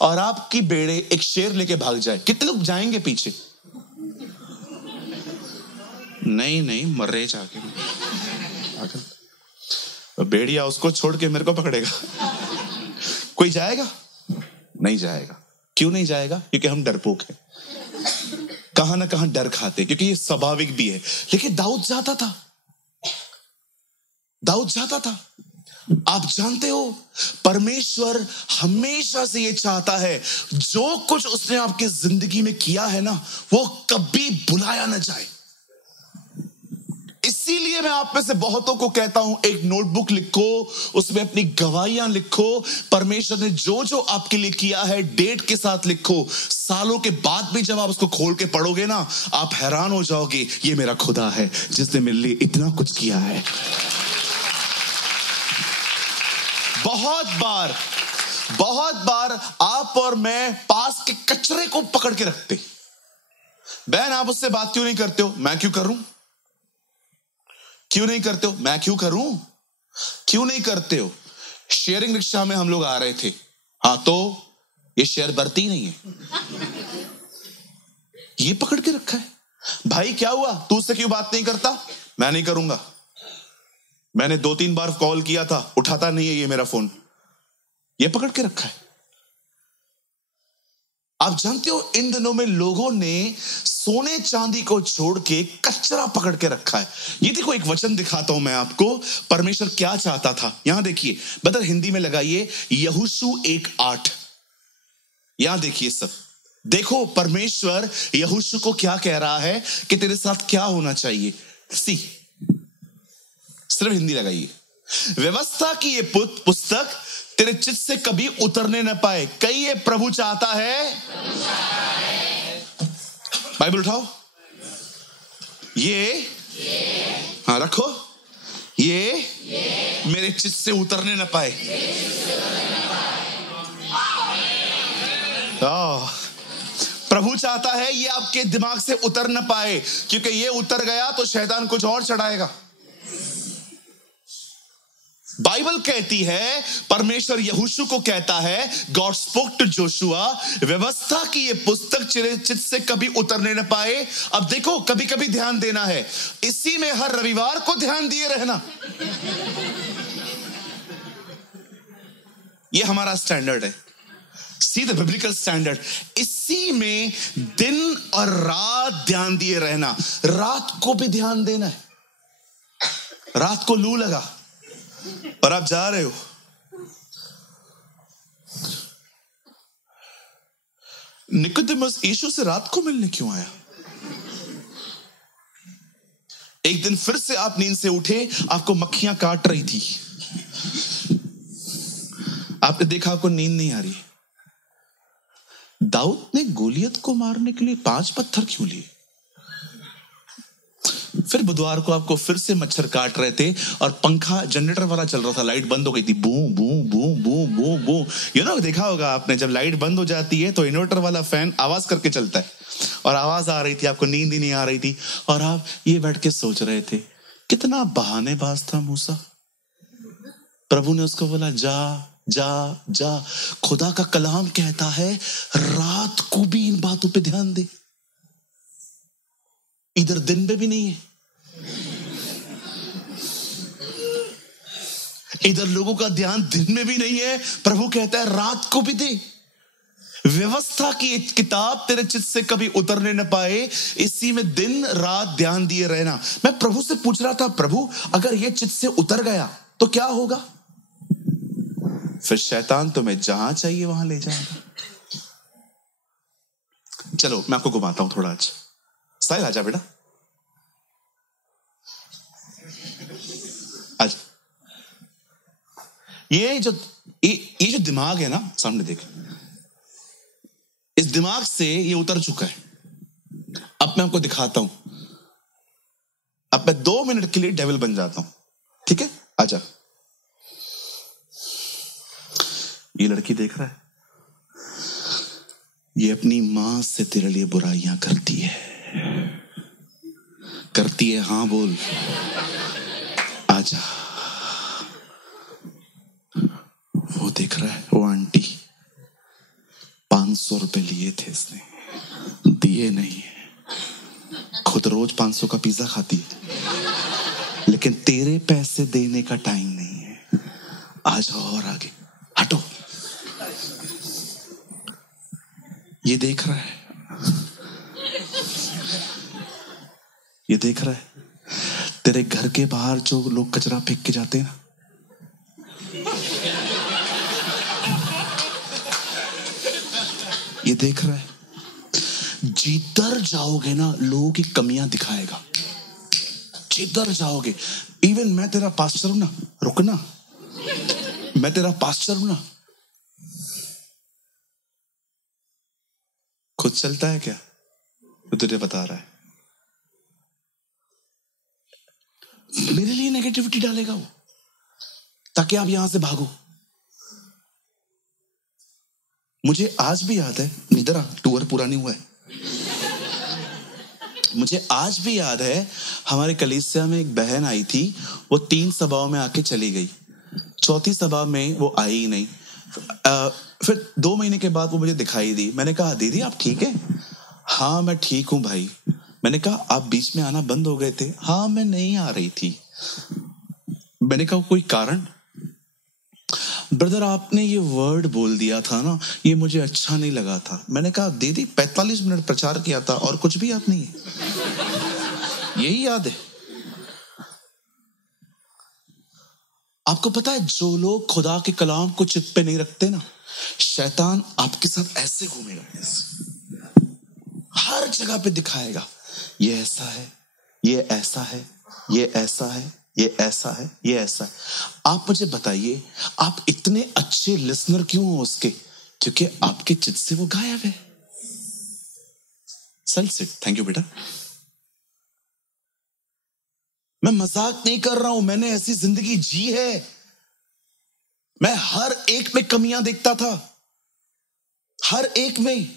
और आपकी भेड़े एक शेर लेके भाग जाए, कितने लोग जाएंगे पीछे? नहीं मर्रे जाके भेड़िया उसको छोड़ के मेरे को पकड़ेगा। कोई जाएगा? नहीं जाएगा। क्यों नहीं जाएगा? क्योंकि हम डरपोक हैं, कहां ना कहां डर खाते, क्योंकि ये स्वाभाविक भी है। लेकिन दाऊद जाता था, दाऊद जाता था। आप जानते हो परमेश्वर हमेशा से ये चाहता है जो कुछ उसने आपकी जिंदगी में किया है ना, वो कभी भुलाया ना जाए। इसीलिए मैं आप में से बहुतों को कहता हूं एक नोटबुक लिखो, उसमें अपनी गवाहियां लिखो। परमेश्वर ने जो जो आपके लिए किया है डेट के साथ लिखो। सालों के बाद भी जब आप उसको खोल के पढ़ोगे ना, आप हैरान हो जाओगे, ये मेरा खुदा है जिसने मेरे लिए इतना कुछ किया है। बहुत बार आप और मैं पास के कचरे को पकड़ के रखते। बहन आप उससे बात क्यों नहीं करते हो? मैं क्यों करूं? क्यों नहीं करते हो? मैं क्यों करूं? क्यों नहीं करते हो? शेयरिंग रिक्शा में हम लोग आ रहे थे, हाँ तो ये शेयर बरती नहीं है, ये पकड़ के रखा है। भाई क्या हुआ, तू उससे क्यों बात नहीं करता? मैं नहीं करूंगा, मैंने 2-3 बार कॉल किया था, उठाता नहीं है ये मेरा फोन, ये पकड़ के रखा है। आप जानते हो इन दिनों में लोगों ने सोने चांदी को छोड़ के कचरा पकड़ के रखा है। ये देखो एक वचन दिखाता हूं मैं आपको, परमेश्वर क्या चाहता था। यहां देखिए, बदल हिंदी में लगाइए यहोशू 1:8। यहां देखिए सब, देखो परमेश्वर यहोशू को क्या कह रहा है कि तेरे साथ क्या होना चाहिए। सी, सिर्फ हिंदी लगाइए। व्यवस्था की ये पुस्तक तेरे चित्त से कभी उतरने न पाए। कई ये प्रभु चाहता है। बाइबल उठाओ, ये हाँ रखो, ये मेरे चित्त से उतरने न पाए। प्रभु चाहता है ये आपके दिमाग से उतर न पाए, क्योंकि ये उतर गया तो शैतान कुछ और चढ़ाएगा। बाइबल कहती है, परमेश्वर यहोशू को कहता है, गॉड स्पोक टू जोशुआ, व्यवस्था की ये पुस्तक चित से कभी उतरने न पाए। अब देखो, कभी कभी ध्यान देना है, इसी में हर रविवार को ध्यान दिए रहना। ये हमारा स्टैंडर्ड है, सी द बिब्लिकल स्टैंडर्ड। इसी में दिन और रात ध्यान दिए रहना। रात को भी ध्यान देना है। रात को लू लगा और आप जा रहे हो, निकोदेमस यीशु से रात को मिलने क्यों आया? एक दिन फिर से आप नींद से उठे, आपको मक्खियां काट रही थी, आपने देखा आपको नींद नहीं आ रही। दाऊद ने गोलियत को मारने के लिए 5 पत्थर क्यों लिए? फिर बुधवार को आपको फिर से मच्छर काट रहे थे और पंखा जनरेटर वाला चल रहा था, लाइट बंद हो गई थी, बू बू बू बू बू बू। यू नो, देखा होगा आपने, जब लाइट बंद हो जाती है तो इन्वर्टर वाला फैन आवाज करके चलता है, और आवाज आ रही थी, आपको नींद ही नहीं आ रही थी, और आप ये बैठ के सोच रहे थे, कितना बहानेबाज था मूसा। प्रभु ने उसको बोला, जा जा जा। खुदा का कलाम कहता है, रात को भी इन बातों पे ध्यान दे। इधर दिन में भी नहीं है, इधर लोगों का ध्यान दिन में भी नहीं है। प्रभु कहता है रात को भी दे। व्यवस्था की एक किताब तेरे चित्त से कभी उतरने न पाए, इसी में दिन रात ध्यान दिए रहना। मैं प्रभु से पूछ रहा था, प्रभु अगर ये चित्त से उतर गया तो क्या होगा? फिर शैतान तुम्हें जहां चाहिए वहां ले जाएगा। चलो मैं आपको घुमाता हूं थोड़ा आज। साहिल आजा बेटा, आज ये जो दिमाग है ना, सामने देख, इस दिमाग से ये उतर चुका है। अब मैं आपको दिखाता हूं। अब मैं 2 मिनट के लिए डेविल बन जाता हूं, ठीक है? आजा। ये लड़की देख रहा है, ये अपनी मां से तेरे लिए बुराइयां करती है, करती है, हाँ बोल। आजा। वो देख रहा है, वो आंटी 500 रुपए लिए थे, इसने दिए नहीं है। खुद रोज 500 का पिज्जा खाती है, लेकिन तेरे पैसे देने का टाइम नहीं है। आजा और आगे हटो। ये देख रहा है, ये देख रहा है, तेरे घर के बाहर जो लोग कचरा फेंक के जाते हैं ना, ये देख रहा है। जिधर जाओगे ना, लोगों की कमियां दिखाएगा, जिधर जाओगे। इवन मैं तेरा पास्टर हूं ना, रुकना, मैं तेरा पास्टर हूं ना। खुद चलता है क्या? वो तुझे बता रहा है। मेरे लिए नेगेटिविटी डालेगा वो, ताकि आप यहां से भागो। मुझे आज भी याद है, इधर आ, टूर पूरा नहीं हुआ है। मुझे आज भी याद है, हमारे कलीसिया में एक बहन आई थी, वो 3 सभाओं में आके चली गई। 4थी सभा में वो आई ही नहीं। फिर 2 महीने के बाद वो मुझे दिखाई दी। मैंने कहा, दीदी आप ठीक है? हाँ मैं ठीक हूं भाई। मैंने कहा, आप बीच में आना बंद हो गए थे? हाँ मैं नहीं आ रही थी। मैंने कहा, कोई कारण? ब्रदर आपने ये वर्ड बोल दिया था ना, ये मुझे अच्छा नहीं लगा था। मैंने कहा, दीदी 45 मिनट प्रचार किया था और कुछ भी याद नहीं है? यही याद है? आपको पता है, जो लोग खुदा के कलाम को चित्त पे नहीं रखते ना, शैतान आपके साथ ऐसे घूमेगा, हर जगह पे दिखाएगा, ये ऐसा है, ये ऐसा है, ये ऐसा है, ये ऐसा है, ये ऐसा है। आप मुझे बताइए, आप इतने अच्छे लिसनर क्यों हो उसके? क्योंकि आपके चित्त से वो गायब है। सेल्फ थैंक यू बेटा। मैं मजाक नहीं कर रहा हूं, मैंने ऐसी जिंदगी जी है। मैं हर एक में कमियां देखता था, हर एक में।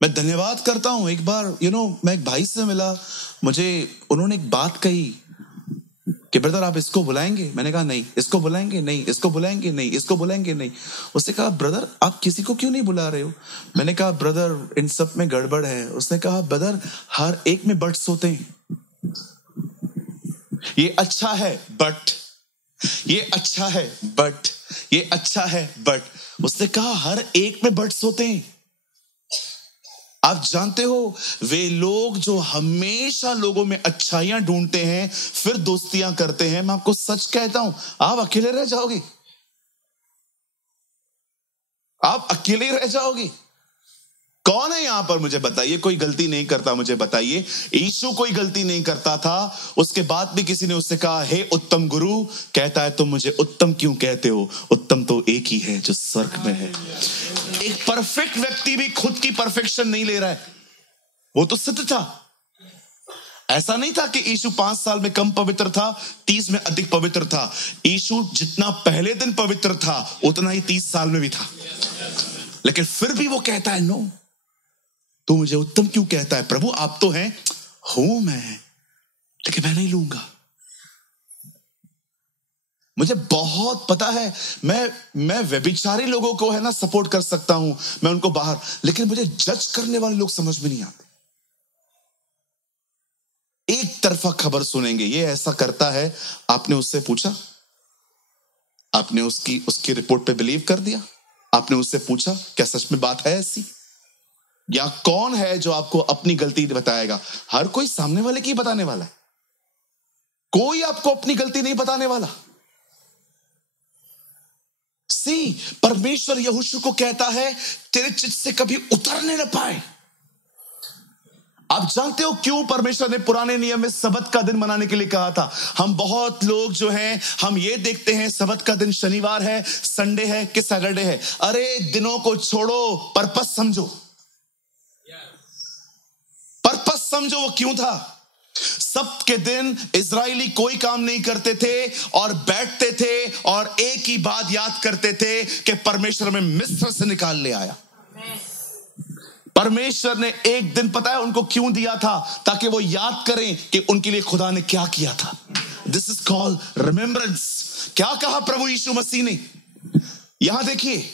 मैं धन्यवाद करता हूं। एक बार मैं एक भाई से मिला, मुझे उन्होंने एक बात कही कि ब्रदर आप इसको बुलाएंगे? मैंने कहा नहीं। इसको बुलाएंगे? नहीं। इसको बुलाएंगे? नहीं। इसको बुलाएंगे? नहीं। उसने कहा ब्रदर आप किसी को क्यों नहीं बुला रहे हो? मैंने कहा ब्रदर इन सब में गड़बड़ है। उसने कहा ब्रदर हर एक में बट्स होते हैं। ये अच्छा है बट, ये अच्छा है बट, ये अच्छा है बट। उसने कहा हर एक में बट्स होते हैं। आप जानते हो वे लोग जो हमेशा लोगों में अच्छाइयां ढूंढते हैं फिर दोस्तियां करते हैं, मैं आपको सच कहता हूं आप अकेले रह जाओगे। आप अकेले रह जाओगे। कौन है यहां पर मुझे बताइए, कोई गलती नहीं करता मुझे बताइए। यीशु कोई गलती नहीं करता था, उसके बाद भी किसी ने उससे कहा हे उत्तम गुरु, कहता है तुम मुझे उत्तम क्यों कहते हो? उत्तम तो एक ही है जो स्वर्ग में है। एक परफेक्ट व्यक्ति भी खुद की परफेक्शन नहीं ले रहा है, वो तो सिद्ध था। ऐसा नहीं था कि यीशु 5 साल में कम पवित्र था, 30 में अधिक पवित्र था। यीशु जितना पहले दिन पवित्र था उतना ही 30 साल में भी था, लेकिन फिर भी वो कहता है नो, तू मुझे उत्तम क्यों कहता है? प्रभु आप तो हैं, हूं मैं, लेकिन मैं नहीं लूंगा। मुझे बहुत पता है मैं व्यभिचारी लोगों को है ना सपोर्ट कर सकता हूं, मैं उनको बाहर, लेकिन मुझे जज करने वाले लोग समझ में नहीं आते। एक तरफा खबर सुनेंगे, ये ऐसा करता है, आपने उससे पूछा, आपने उसकी रिपोर्ट पे बिलीव कर दिया? आपने उससे पूछा क्या सच में बात है ऐसी? या कौन है जो आपको अपनी गलती बताएगा? हर कोई सामने वाले की बताने वाला है, कोई आपको अपनी गलती नहीं बताने वाला। परमेश्वर यहोशू को कहता है तेरे चित्त से कभी उतरने न पाए। आप जानते हो क्यों परमेश्वर ने पुराने नियम में सबत का दिन मनाने के लिए कहा था? हम बहुत लोग जो हैं हम ये देखते हैं सबत का दिन शनिवार है, संडे है कि सैटरडे है। अरे दिनों को छोड़ो, पर्पस समझो, पर्पस समझो वो क्यों था। सब्त के दिन इजरायली कोई काम नहीं करते थे और बैठते थे और एक ही बात याद करते थे कि परमेश्वर में मिस्र से निकाल ले आया। परमेश्वर ने एक दिन पता है उनको क्यों दिया था? ताकि वो याद करें कि उनके लिए खुदा ने क्या किया था। This is called remembrance. क्या कहा प्रभु यीशु मसीह ने? यहां देखिए,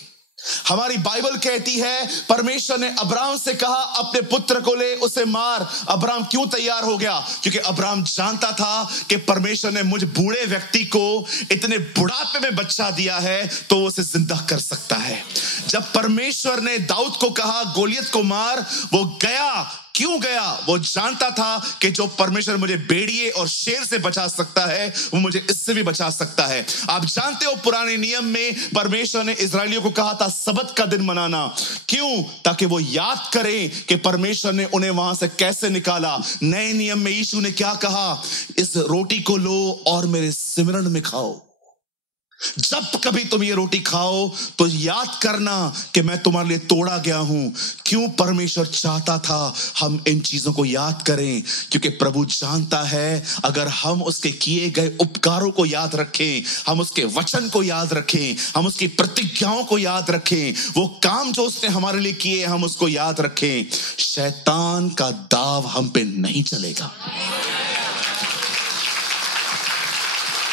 हमारी बाइबल कहती है परमेश्वर ने अब्राहम से कहा अपने पुत्र को ले उसे मार। अब्राहम क्यों तैयार हो गया? क्योंकि अब्राहम जानता था कि परमेश्वर ने मुझ बूढ़े व्यक्ति को इतने बुढ़ापे में बच्चा दिया है तो वो उसे जिंदा कर सकता है। जब परमेश्वर ने दाऊद को कहा गोलियत को मार, वो गया। क्यों गया? वो जानता था कि जो परमेश्वर मुझे भेड़िए और शेर से बचा सकता है वो मुझे इससे भी बचा सकता है। आप जानते हो पुराने नियम में परमेश्वर ने इजरायलियों को कहा था सबत का दिन मनाना। क्यों? ताकि वो याद करें कि परमेश्वर ने उन्हें वहां से कैसे निकाला। नए नियम में यीशु ने क्या कहा? इस रोटी को लो और मेरे सिमरन में खाओ। जब कभी तुम ये रोटी खाओ तो याद करना कि मैं तुम्हारे लिए तोड़ा गया हूं। क्यों? परमेश्वर चाहता था हम इन चीजों को याद करें, क्योंकि प्रभु जानता है अगर हम उसके किए गए उपकारों को याद रखें, हम उसके वचन को याद रखें, हम उसकी प्रतिज्ञाओं को याद रखें, वो काम जो उसने हमारे लिए किए हम उसको याद रखें, शैतान का दाव हम पे नहीं चलेगा।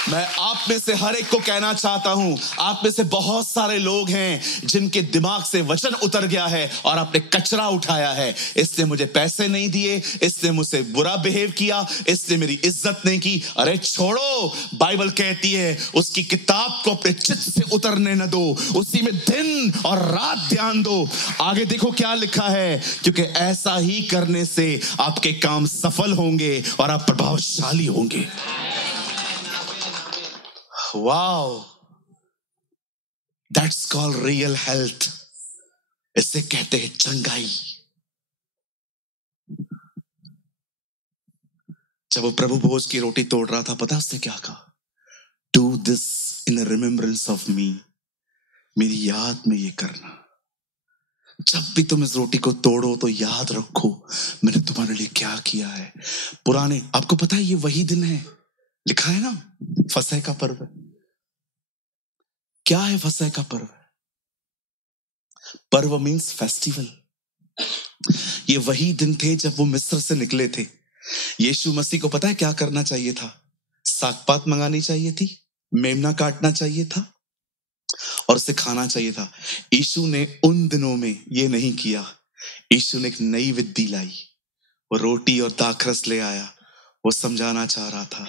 मैं आप में से हर एक को कहना चाहता हूं, आप में से बहुत सारे लोग हैं जिनके दिमाग से वचन उतर गया है और आपने कचरा उठाया है। इसने मुझे पैसे नहीं दिए, इसने मुझसे बुरा बिहेव किया, इसने मेरी इज्जत नहीं की। अरे छोड़ो, बाइबल कहती है उसकी किताब को अपने चित्त से उतरने न दो, उसी में दिन और रात ध्यान दो। आगे देखो क्या लिखा है, क्योंकि ऐसा ही करने से आपके काम सफल होंगे और आप प्रभावशाली होंगे। Wow, that's called real health. इसे कहते हैं चंगाई। जब वो प्रभु भोज की रोटी तोड़ रहा था, पता उसने क्या कहा? Do this in remembrance of me. मेरी याद में ये करना। जब भी तुम इस रोटी को तोड़ो तो याद रखो मैंने तुम्हारे लिए क्या किया है। पुराने, आपको पता है ये वही दिन है, लिखा है ना, फसह का पर्व। क्या है फसह का पर्व? पर्व मीन्स फेस्टिवल। ये वही दिन थे जब वो मिस्र से निकले थे। यीशु मसीह को पता है क्या करना चाहिए था? सागपात मंगानी चाहिए थी, मेमना काटना चाहिए था और उसे खाना चाहिए था। यीशु ने उन दिनों में ये नहीं किया। यीशु ने एक नई विधि लाई, वो रोटी और दाखरस ले आया, वो समझाना चाह रहा था,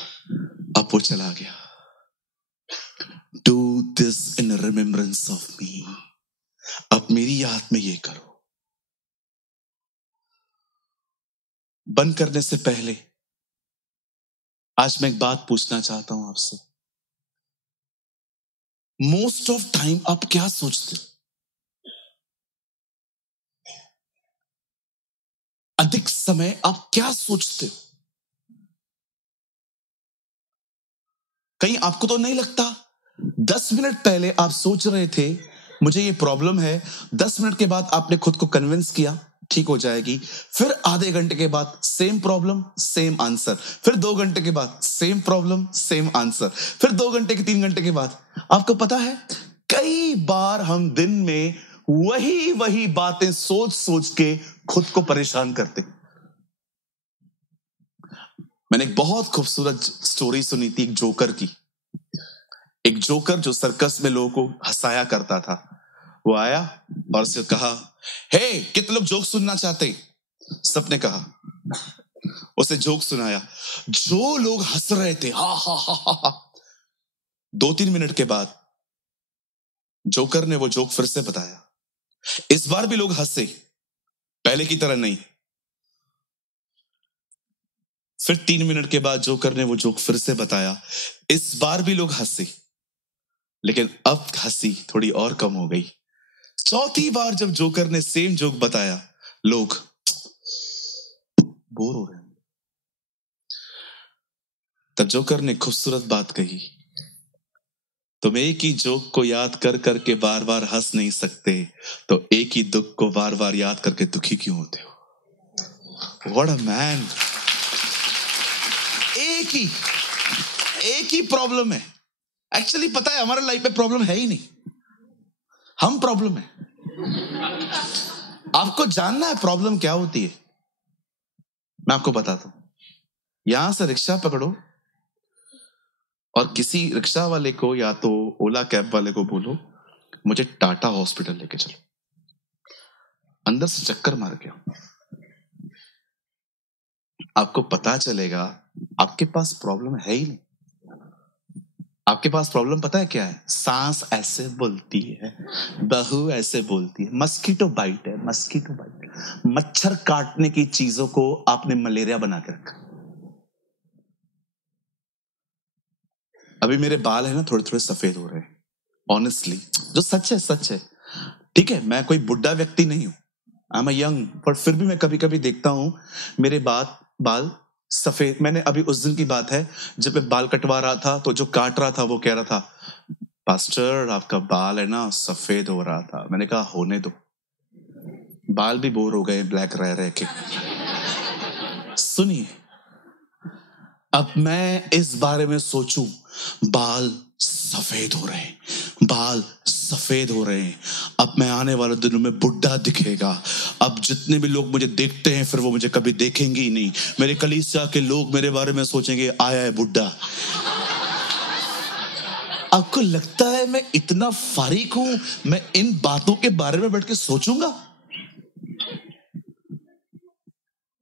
अब वो चला गया। Do this in remembrance of me, अब मेरी याद में ये करो। बंद करने से पहले आज मैं एक बात पूछना चाहता हूं आपसे। मोस्ट ऑफ टाइम आप क्या सोचते हो? अधिक समय आप क्या सोचते हो? कहीं आपको तो नहीं लगता 10 मिनट पहले आप सोच रहे थे मुझे ये प्रॉब्लम है, 10 मिनट के बाद आपने खुद को कन्विंस किया ठीक हो जाएगी, फिर आधे घंटे के बाद सेम प्रॉब्लम सेम आंसर, फिर 2 घंटे के बाद सेम प्रॉब्लम सेम आंसर, फिर 2 घंटे के 3 घंटे के बाद। आपको पता है कई बार हम दिन में वही बातें सोच सोच के खुद को परेशान करते। मैंने एक बहुत खूबसूरत स्टोरी सुनी थी एक जोकर की। एक जोकर जो सर्कस में लोगों को हंसाया करता था, वो आया और उससे कहा, हे कितने लोग जोक सुनना चाहते? सबने कहा। उसे जोक सुनाया, जो लोग हंस रहे थे हा हा हा हा हा। 2-3 मिनट के बाद जोकर ने वो जोक फिर से बताया। इस बार भी लोग हंसे, पहले की तरह नहीं। फिर 3 मिनट के बाद जोकर ने वो जोक फिर से बताया, इस बार भी लोग हंसे, लेकिन अब हंसी थोड़ी और कम हो गई। चौथी बार जब जोकर ने सेम जोक बताया, लोग बोर हो रहे हैं। तब जोकर ने खूबसूरत बात कही, तुम एक ही जोक को याद कर करके बार बार हंस नहीं सकते, तो एक ही दुख को बार बार याद करके दुखी क्यों होते हो? What a man. एक ही प्रॉब्लम है। एक्चुअली पता है हमारे लाइफ में प्रॉब्लम है ही नहीं, हम प्रॉब्लम है। आपको जानना है प्रॉब्लम क्या होती है? मैं आपको बताता हूं। यहां से रिक्शा पकड़ो और किसी रिक्शा वाले को या तो ओला कैब वाले को बोलो मुझे टाटा हॉस्पिटल लेके चलो। अंदर से चक्कर मार के आओ, आपको पता चलेगा आपके पास प्रॉब्लम है ही नहीं। आपके पास प्रॉब्लम पता है क्या है? सांस ऐसे बोलती है, बहू ऐसे बोलती है, मस्कीटो बाइट है, मस्कीटो बाइट। मच्छर काटने की चीजों को आपने मलेरिया बना के रखा। अभी मेरे बाल है ना थोड़े थोड़े सफेद हो रहे हैं, ऑनेस्टली, जो सच है सच है। ठीक है, मैं कोई बुढ़ा व्यक्ति नहीं हूं, आई एम यंग, पर फिर भी मैं कभी कभी देखता हूं मेरे बाल सफेद। मैंने अभी उस दिन की बात है जब मैं बाल कटवा रहा था, तो जो काट रहा था वो कह रहा था, पास्टर आपका बाल है ना सफेद हो रहा था। मैंने कहा होने दो, बाल भी बोर हो गए ब्लैक रह रह के। सुनिए, अब मैं इस बारे में सोचूं, बाल सफेद हो रहे हैं, बाल सफेद हो रहे हैं, अब मैं आने वाले दिनों में बुढ़ा दिखेगा। अब जितने भी लोग मुझे देखते हैं फिर वो मुझे कभी देखेंगे ही नहीं। मेरे कलीसिया के लोग मेरे बारे में सोचेंगे आया है बुढ़ा। आपको लगता है मैं इतना फारिक हूं, मैं इन बातों के बारे में बैठ के सोचूंगा?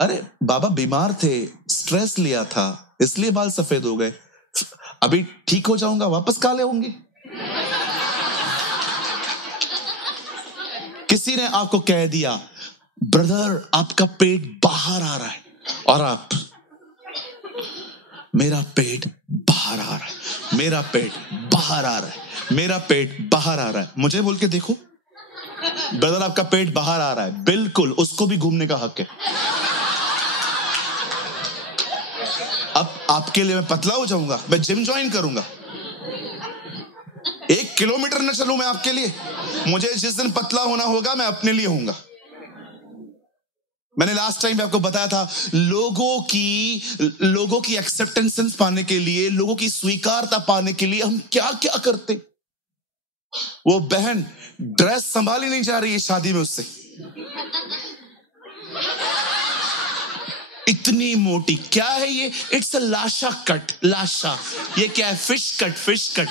अरे बाबा बीमार थे, स्ट्रेस लिया था, इसलिए बाल सफेद हो गए। अभी ठीक हो जाऊंगा, वापस काले होंगे। किसी ने आपको कह दिया, ब्रदर आपका पेट बाहर आ रहा है, और आप, मेरा पेट बाहर आ रहा है, मेरा पेट बाहर आ रहा है, मेरा पेट बाहर आ रहा है। मुझे बोल के देखो, ब्रदर आपका पेट बाहर आ रहा है, बिल्कुल उसको भी घूमने का हक है। अब आपके लिए मैं पतला हो जाऊंगा, मैं जिम ज्वाइन करूंगा, 1 किलोमीटर न चलूं मैं आपके लिए। मुझे जिस दिन पतला होना होगा मैं अपने लिए होऊंगा। मैंने लास्ट टाइम आपको बताया था, लोगों की एक्सेप्टेंस पाने के लिए, लोगों की स्वीकारता पाने के लिए हम क्या क्या करते। वो बहन ड्रेस संभाली नहीं जा रही है शादी में उससे, इतनी मोटी। क्या है ये? इट्स अ लाशा कट। लाशा, ये क्या है? Fish cut. फिश कट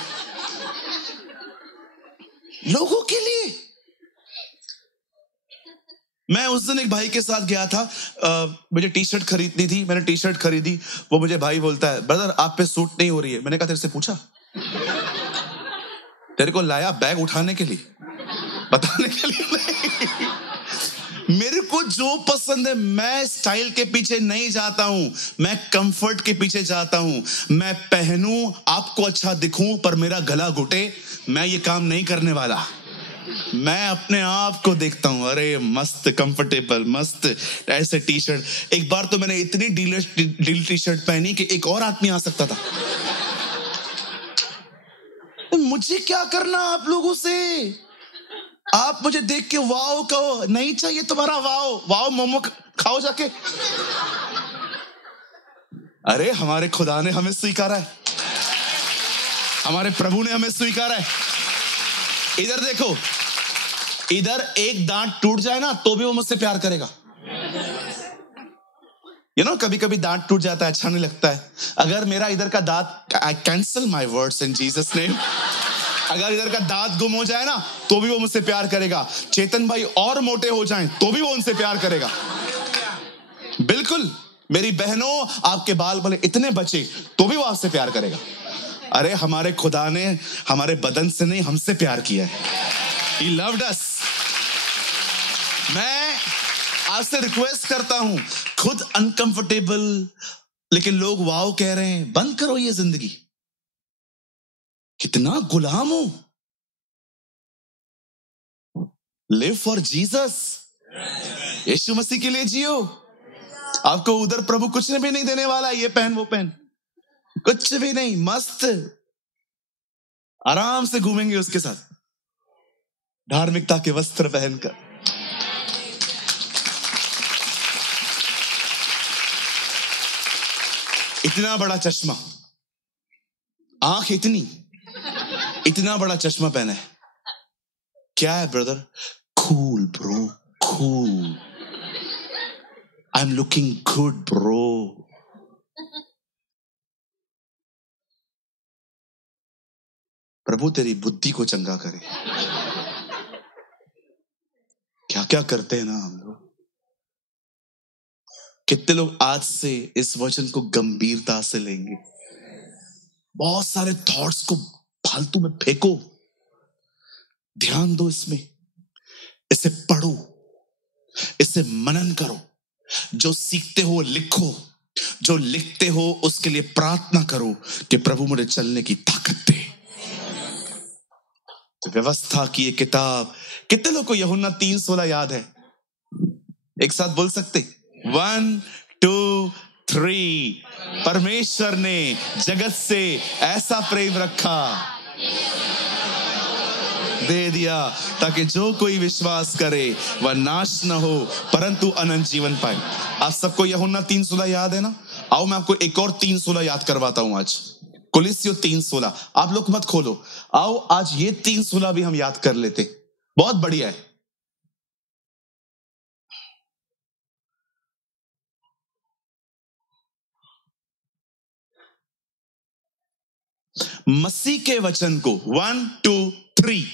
लोगों के लिए। मैं उस दिन एक भाई के साथ गया था, मुझे टी शर्ट खरीदनी थी। मैंने टी शर्ट खरीदी। वो मुझे भाई बोलता है, ब्रदर आप पे सूट नहीं हो रही है। मैंने कहा तेरे से पूछा? तेरे को लाया बैग उठाने के लिए, बताने के लिए नहीं। मेरे को जो पसंद है, मैं स्टाइल के पीछे नहीं जाता हूं, मैं कंफर्ट के पीछे जाता हूं। मैं पहनूं, आपको अच्छा दिखूं, पर मेरा गला घुटे, मैं ये काम नहीं करने वाला। मैं अपने आप को देखता हूं, अरे मस्त कंफर्टेबल, मस्त ऐसे टी शर्ट। एक बार तो मैंने इतनी ढीली टी शर्ट पहनी कि एक और आदमी आ सकता था। मुझे क्या करना आप लोगों से? आप मुझे देख के वाओ कहो, नहीं चाहिए तुम्हारा वाओ। वाओ मोमो खाओ जाके। अरे हमारे खुदा ने हमें स्वीकारा है, हमारे प्रभु ने हमें स्वीकारा है। इधर देखो, इधर एक दांत टूट जाए ना तो भी वो मुझसे प्यार करेगा। कभी कभी दांत टूट जाता है, अच्छा नहीं लगता है। अगर मेरा इधर का दांत, I cancel my words in Jesus name, अगर इधर का दांत गुम हो जाए ना तो भी वो मुझसे प्यार करेगा। चेतन भाई और मोटे हो जाएं तो भी वो उनसे प्यार करेगा। बिल्कुल। मेरी बहनों, आपके बाल भले इतने बचे तो भी वो आपसे प्यार करेगा। अरे हमारे खुदा ने हमारे बदन से नहीं, हमसे प्यार किया है। He loved us. मैं आपसे रिक्वेस्ट करता हूं, खुद अनकंफर्टेबल लेकिन लोग वाओ कह रहे हैं, बंद करो ये जिंदगी। कितना गुलाम हो। लिव फॉर जीसस, यीशु मसीह के लिए जियो। आपको उधर प्रभु कुछ भी नहीं देने वाला, ये पहन वो पहन, कुछ भी नहीं। मस्त आराम से घूमेंगे उसके साथ, धार्मिकता के वस्त्र पहनकर। इतना बड़ा चश्मा, आंख इतना बड़ा चश्मा पहना है। क्या है brother? Cool bro, cool. I am looking good bro. प्रभु तेरी बुद्धि को चंगा करे। क्या क्या करते हैं ना हम लोग। कितने लोग आज से इस वचन को गंभीरता से लेंगे। बहुत सारे थॉट्स को फालतू में फेंको, ध्यान दो इसमें, इसे पढ़ो, इसे मनन करो। जो सीखते हो लिखो, जो लिखते हो उसके लिए प्रार्थना करो कि प्रभु मुझे चलने की ताकत दे। तो व्यवस्था की ये किताब, कितने लोग को यूहन्ना 3:16 याद है? एक साथ बोल सकते? 1 2 3। परमेश्वर ने जगत से ऐसा प्रेम रखा, दे दिया, ताकि जो कोई विश्वास करे वह नाश न हो परंतु अनंत जीवन पाए। आप सबको यूहन्ना 3:16 याद है ना? आओ मैं आपको एक और 3:16 याद करवाता हूं आज। कुलिस्सियों 3:16। आप लोग मत खोलो, आओ आज ये 3:16 भी हम याद कर लेते। बहुत बढ़िया है। मसीह के वचन को 1 2 3,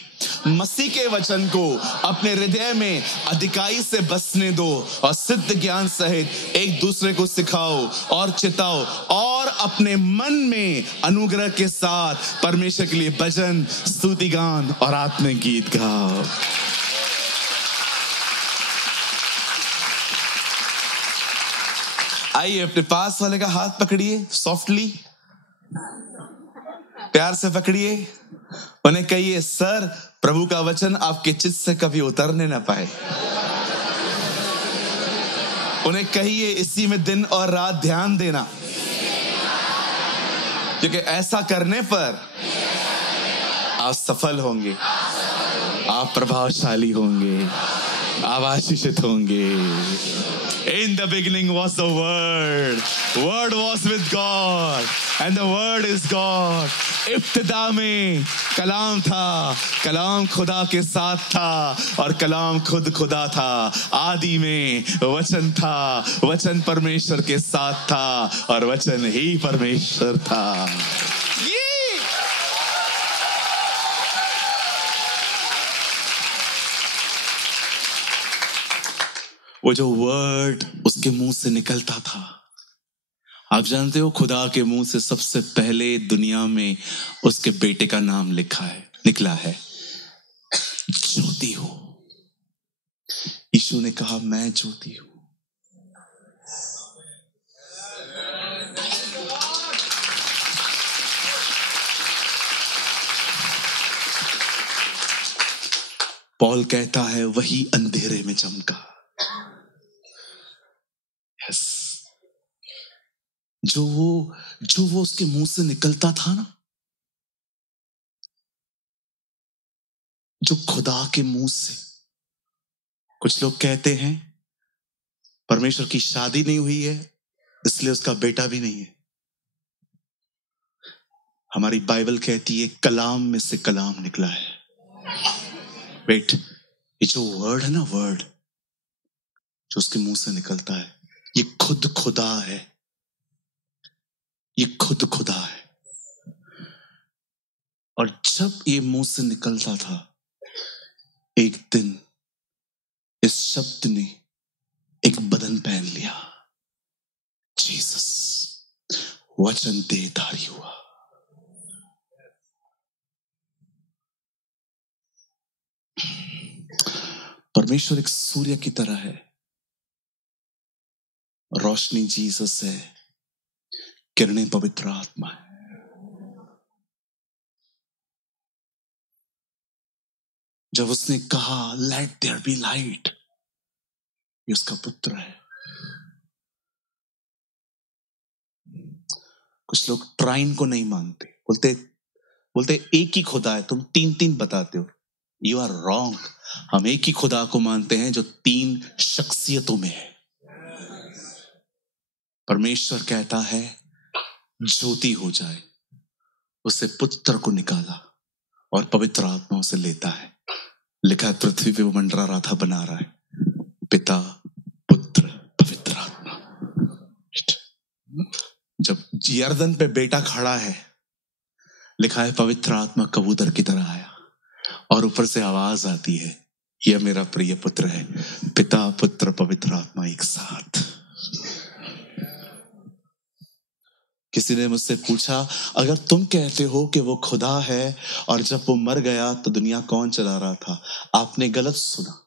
मसीह के वचन को अपने हृदय में अधिकाई से बसने दो और सिद्ध ज्ञान सहित एक दूसरे को सिखाओ और चिताओ और अपने मन में अनुग्रह के साथ परमेश्वर के लिए भजन, स्तुति गान और आत्मिक गीत गाओ। आइए अपने पास वाले का हाथ पकड़िए, सॉफ्टली, प्यार से पकड़िए, उन्हें कहिए, सर प्रभु का वचन आपके चित्त से कभी उतरने ना पाए। उन्हें कहिए इसी में दिन और रात ध्यान देना, क्योंकि ऐसा करने पर आप सफल होंगे, आप प्रभावशाली होंगे, आप आशीषित होंगे। In the beginning was the Word. Word was with God, and the Word is God. इब्तिदा में कलाम था, कलाम खुदा के साथ था और कलाम खुद खुदा था। आदि में वचन था, वचन परमेश्वर के साथ था और वचन ही परमेश्वर था। वो जो वर्ड उसके मुंह से निकलता था, आप जानते हो खुदा के मुंह से सबसे पहले दुनिया में उसके बेटे का नाम निकला है, ज्योति हो। यीशु ने कहा मैं ज्योति हूं। पौल कहता है वही अंधेरे में चमका। यस, जो वो उसके मुंह से निकलता था ना, जो खुदा के मुंह से। कुछ लोग कहते हैं परमेश्वर की शादी नहीं हुई है इसलिए उसका बेटा भी नहीं है। हमारी बाइबल कहती है कलाम में से कलाम निकला है। वेट, ये जो वर्ड है ना, वर्ड जो उसके मुंह से निकलता है, ये खुद खुदा है, ये खुद खुदा है। और जब ये मुंह से निकलता था, एक दिन इस शब्द ने एक बदन पहन लिया। जीसस वचन देहधारी हुआ। परमेश्वर एक सूर्य की तरह है, रोशनी जीसस है, किरणें पवित्र आत्मा है। जब उसने कहा लेट देयर बी लाइट, ये उसका पुत्र है। कुछ लोग ट्राइन को नहीं मानते, बोलते एक ही खुदा है, तुम तीन तीन बताते हो। You are wrong. हम एक ही खुदा को मानते हैं जो तीन शख्सियतों में है। परमेश्वर कहता है ज्योति हो जाए, उससे पुत्र को निकाला और पवित्र आत्मा उसे लेता है। लिखा है पृथ्वी पे वो मंडरा रहा था, बना रहा है, पिता पुत्र पवित्र आत्मा। जब यरदन पे बेटा खड़ा है, लिखा है पवित्र आत्मा कबूतर की तरह आया और ऊपर से आवाज आती है, यह मेरा प्रिय पुत्र है। पिता पुत्र पवित्र आत्मा एक साथ। किसी ने मुझसे पूछा अगर तुम कहते हो कि वो खुदा है और जब वो मर गया तो दुनिया कौन चला रहा था? आपने गलत सुना।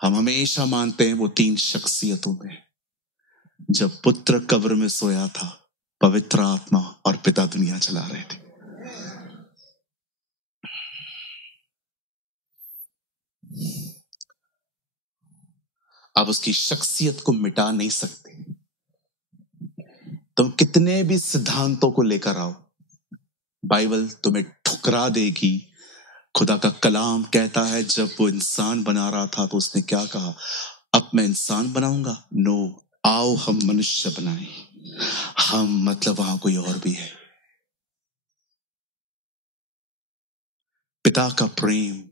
हम हमेशा मानते हैं वो तीन शख्सियतों में। जब पुत्र कब्र में सोया था, पवित्र आत्मा और पिता दुनिया चला रहे थे। आप उसकी शख्सियत को मिटा नहीं सकते। तुम कितने भी सिद्धांतों को लेकर आओ, बाइबल तुम्हें ठुकरा देगी। खुदा का कलाम कहता है जब वो इंसान बना रहा था तो उसने क्या कहा? अब मैं इंसान बनाऊंगा? नो, आओ हम मनुष्य बनाएं। हम मतलब वहां कोई और भी है। पिता का प्रेम,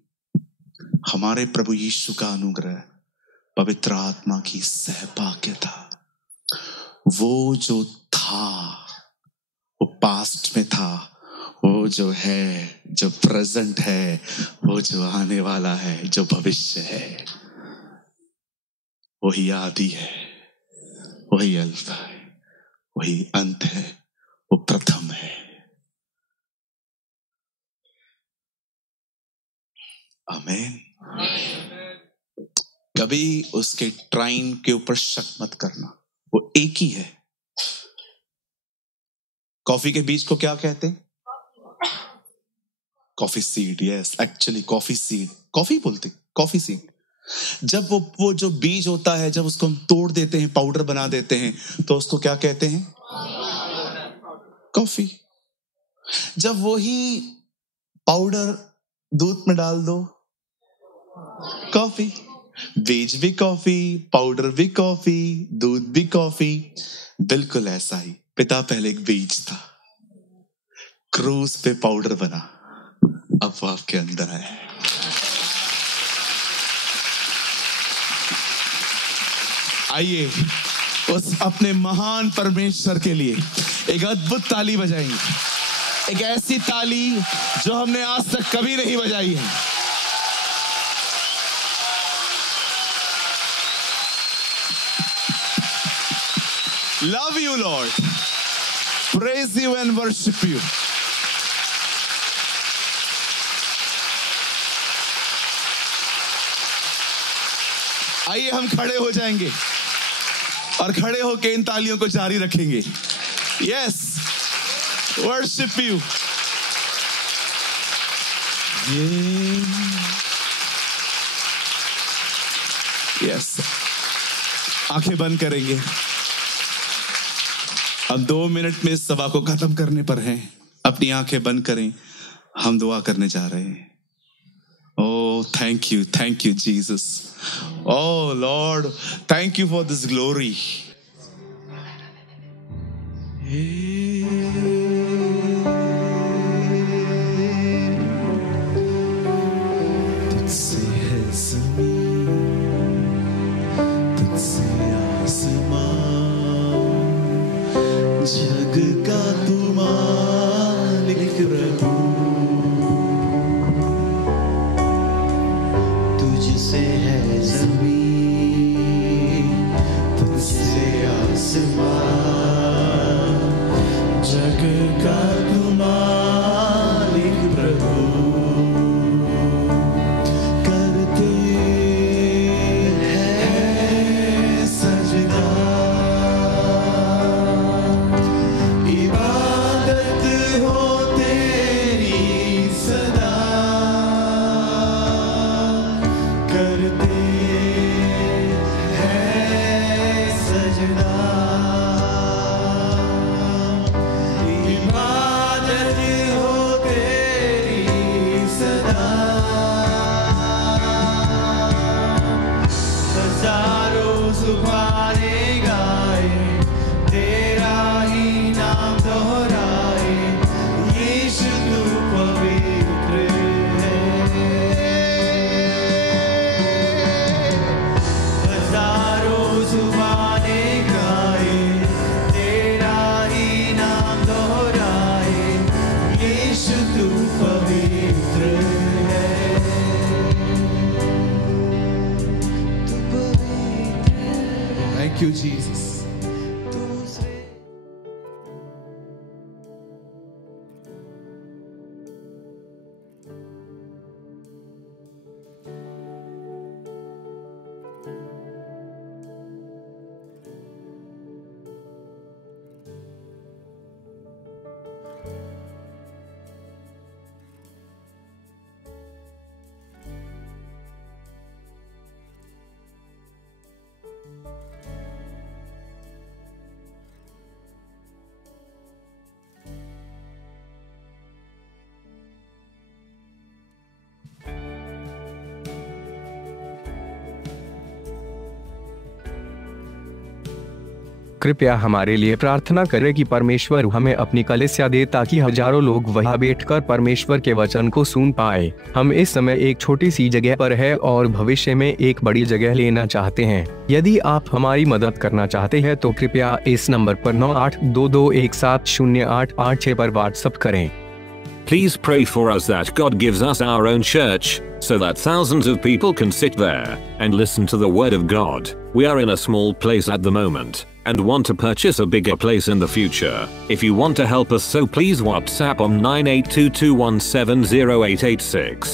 हमारे प्रभु यीशु का अनुग्रह, पवित्र आत्मा की सहभागिता, वो जो था वो पास्ट में था, वो जो है, जो प्रेजेंट है, वो जो आने वाला है, जो भविष्य है, वही आदि है, वही अल्फा है, वही अंत है, वो प्रथम है। आमीन। कभी उसके ट्राइन के ऊपर शक मत करना, वो एक ही है। कॉफी के बीज को क्या कहते हैं? Coffee seed. Yes, actually coffee seed, coffee बोलते, कॉफी सीड। जब वो जो बीज होता है, जब उसको हम तोड़ देते हैं, पाउडर बना देते हैं, तो उसको क्या कहते हैं? कॉफी। जब वही पाउडर दूध में डाल दो, कॉफी। बीज भी कॉफी, पाउडर भी कॉफी, दूध भी कॉफी। बिल्कुल ऐसा ही पिता पहले एक बीज था, क्रूस पे पाउडर बना, अब वो आपके अंदर है। आइए उस अपने महान परमेश्वर के लिए एक अद्भुत ताली बजाएंगे, एक ऐसी ताली जो हमने आज तक कभी नहीं बजाई है। Love you, Lord. Praise you and worship you. आइए हम खड़े हो जाएंगे और खड़े होकर इन तालियों को जारी रखेंगे। Yes, worship you. Yes. आंखें बंद करेंगे। हम 2 मिनट में इस सभा को खत्म करने पर हैं। अपनी आंखें बंद करें, हम दुआ करने जा रहे हैं। Oh, thank you, Jesus. Oh, Lord, thank you for this glory. तुझसे है ज़मीन, तुझसे आसमान, जग का तू मालिक प्रभु। तुझसे है ज़मीन, तुझसे आसमान, जग का तू मालिक प्रभु। करते हैं सजदा, इबादत हो तेरी सदा। करते हैं सजदा, इबादत हो तेरी सदा। हजारों जुबाने गाए, तेरा ही नाम दोहराए, यीशु तू पवित्र है। हजारों जुबाने गाए, तेरा ही नाम दोहराए, यीशु तू पवित्र है। तू पवित्र है। Thank you, Jesus. कृपया हमारे लिए प्रार्थना करें कि परमेश्वर हमें अपनी कलीसिया दे ताकि हजारों लोग वहां बैठकर परमेश्वर के वचन को सुन पाए। हम इस समय एक छोटी सी जगह पर है और भविष्य में एक बड़ी जगह लेना चाहते हैं। यदि आप हमारी मदद करना चाहते हैं तो कृपया इस नंबर पर 9822170886 पर व्हाट्सएप करें। Please pray for us that God gives us our own church, so that thousands of people can sit there and listen to the word of God. We are in a small place at the moment and want to purchase a bigger place in the future. If you want to help us, so please WhatsApp on 9822170886.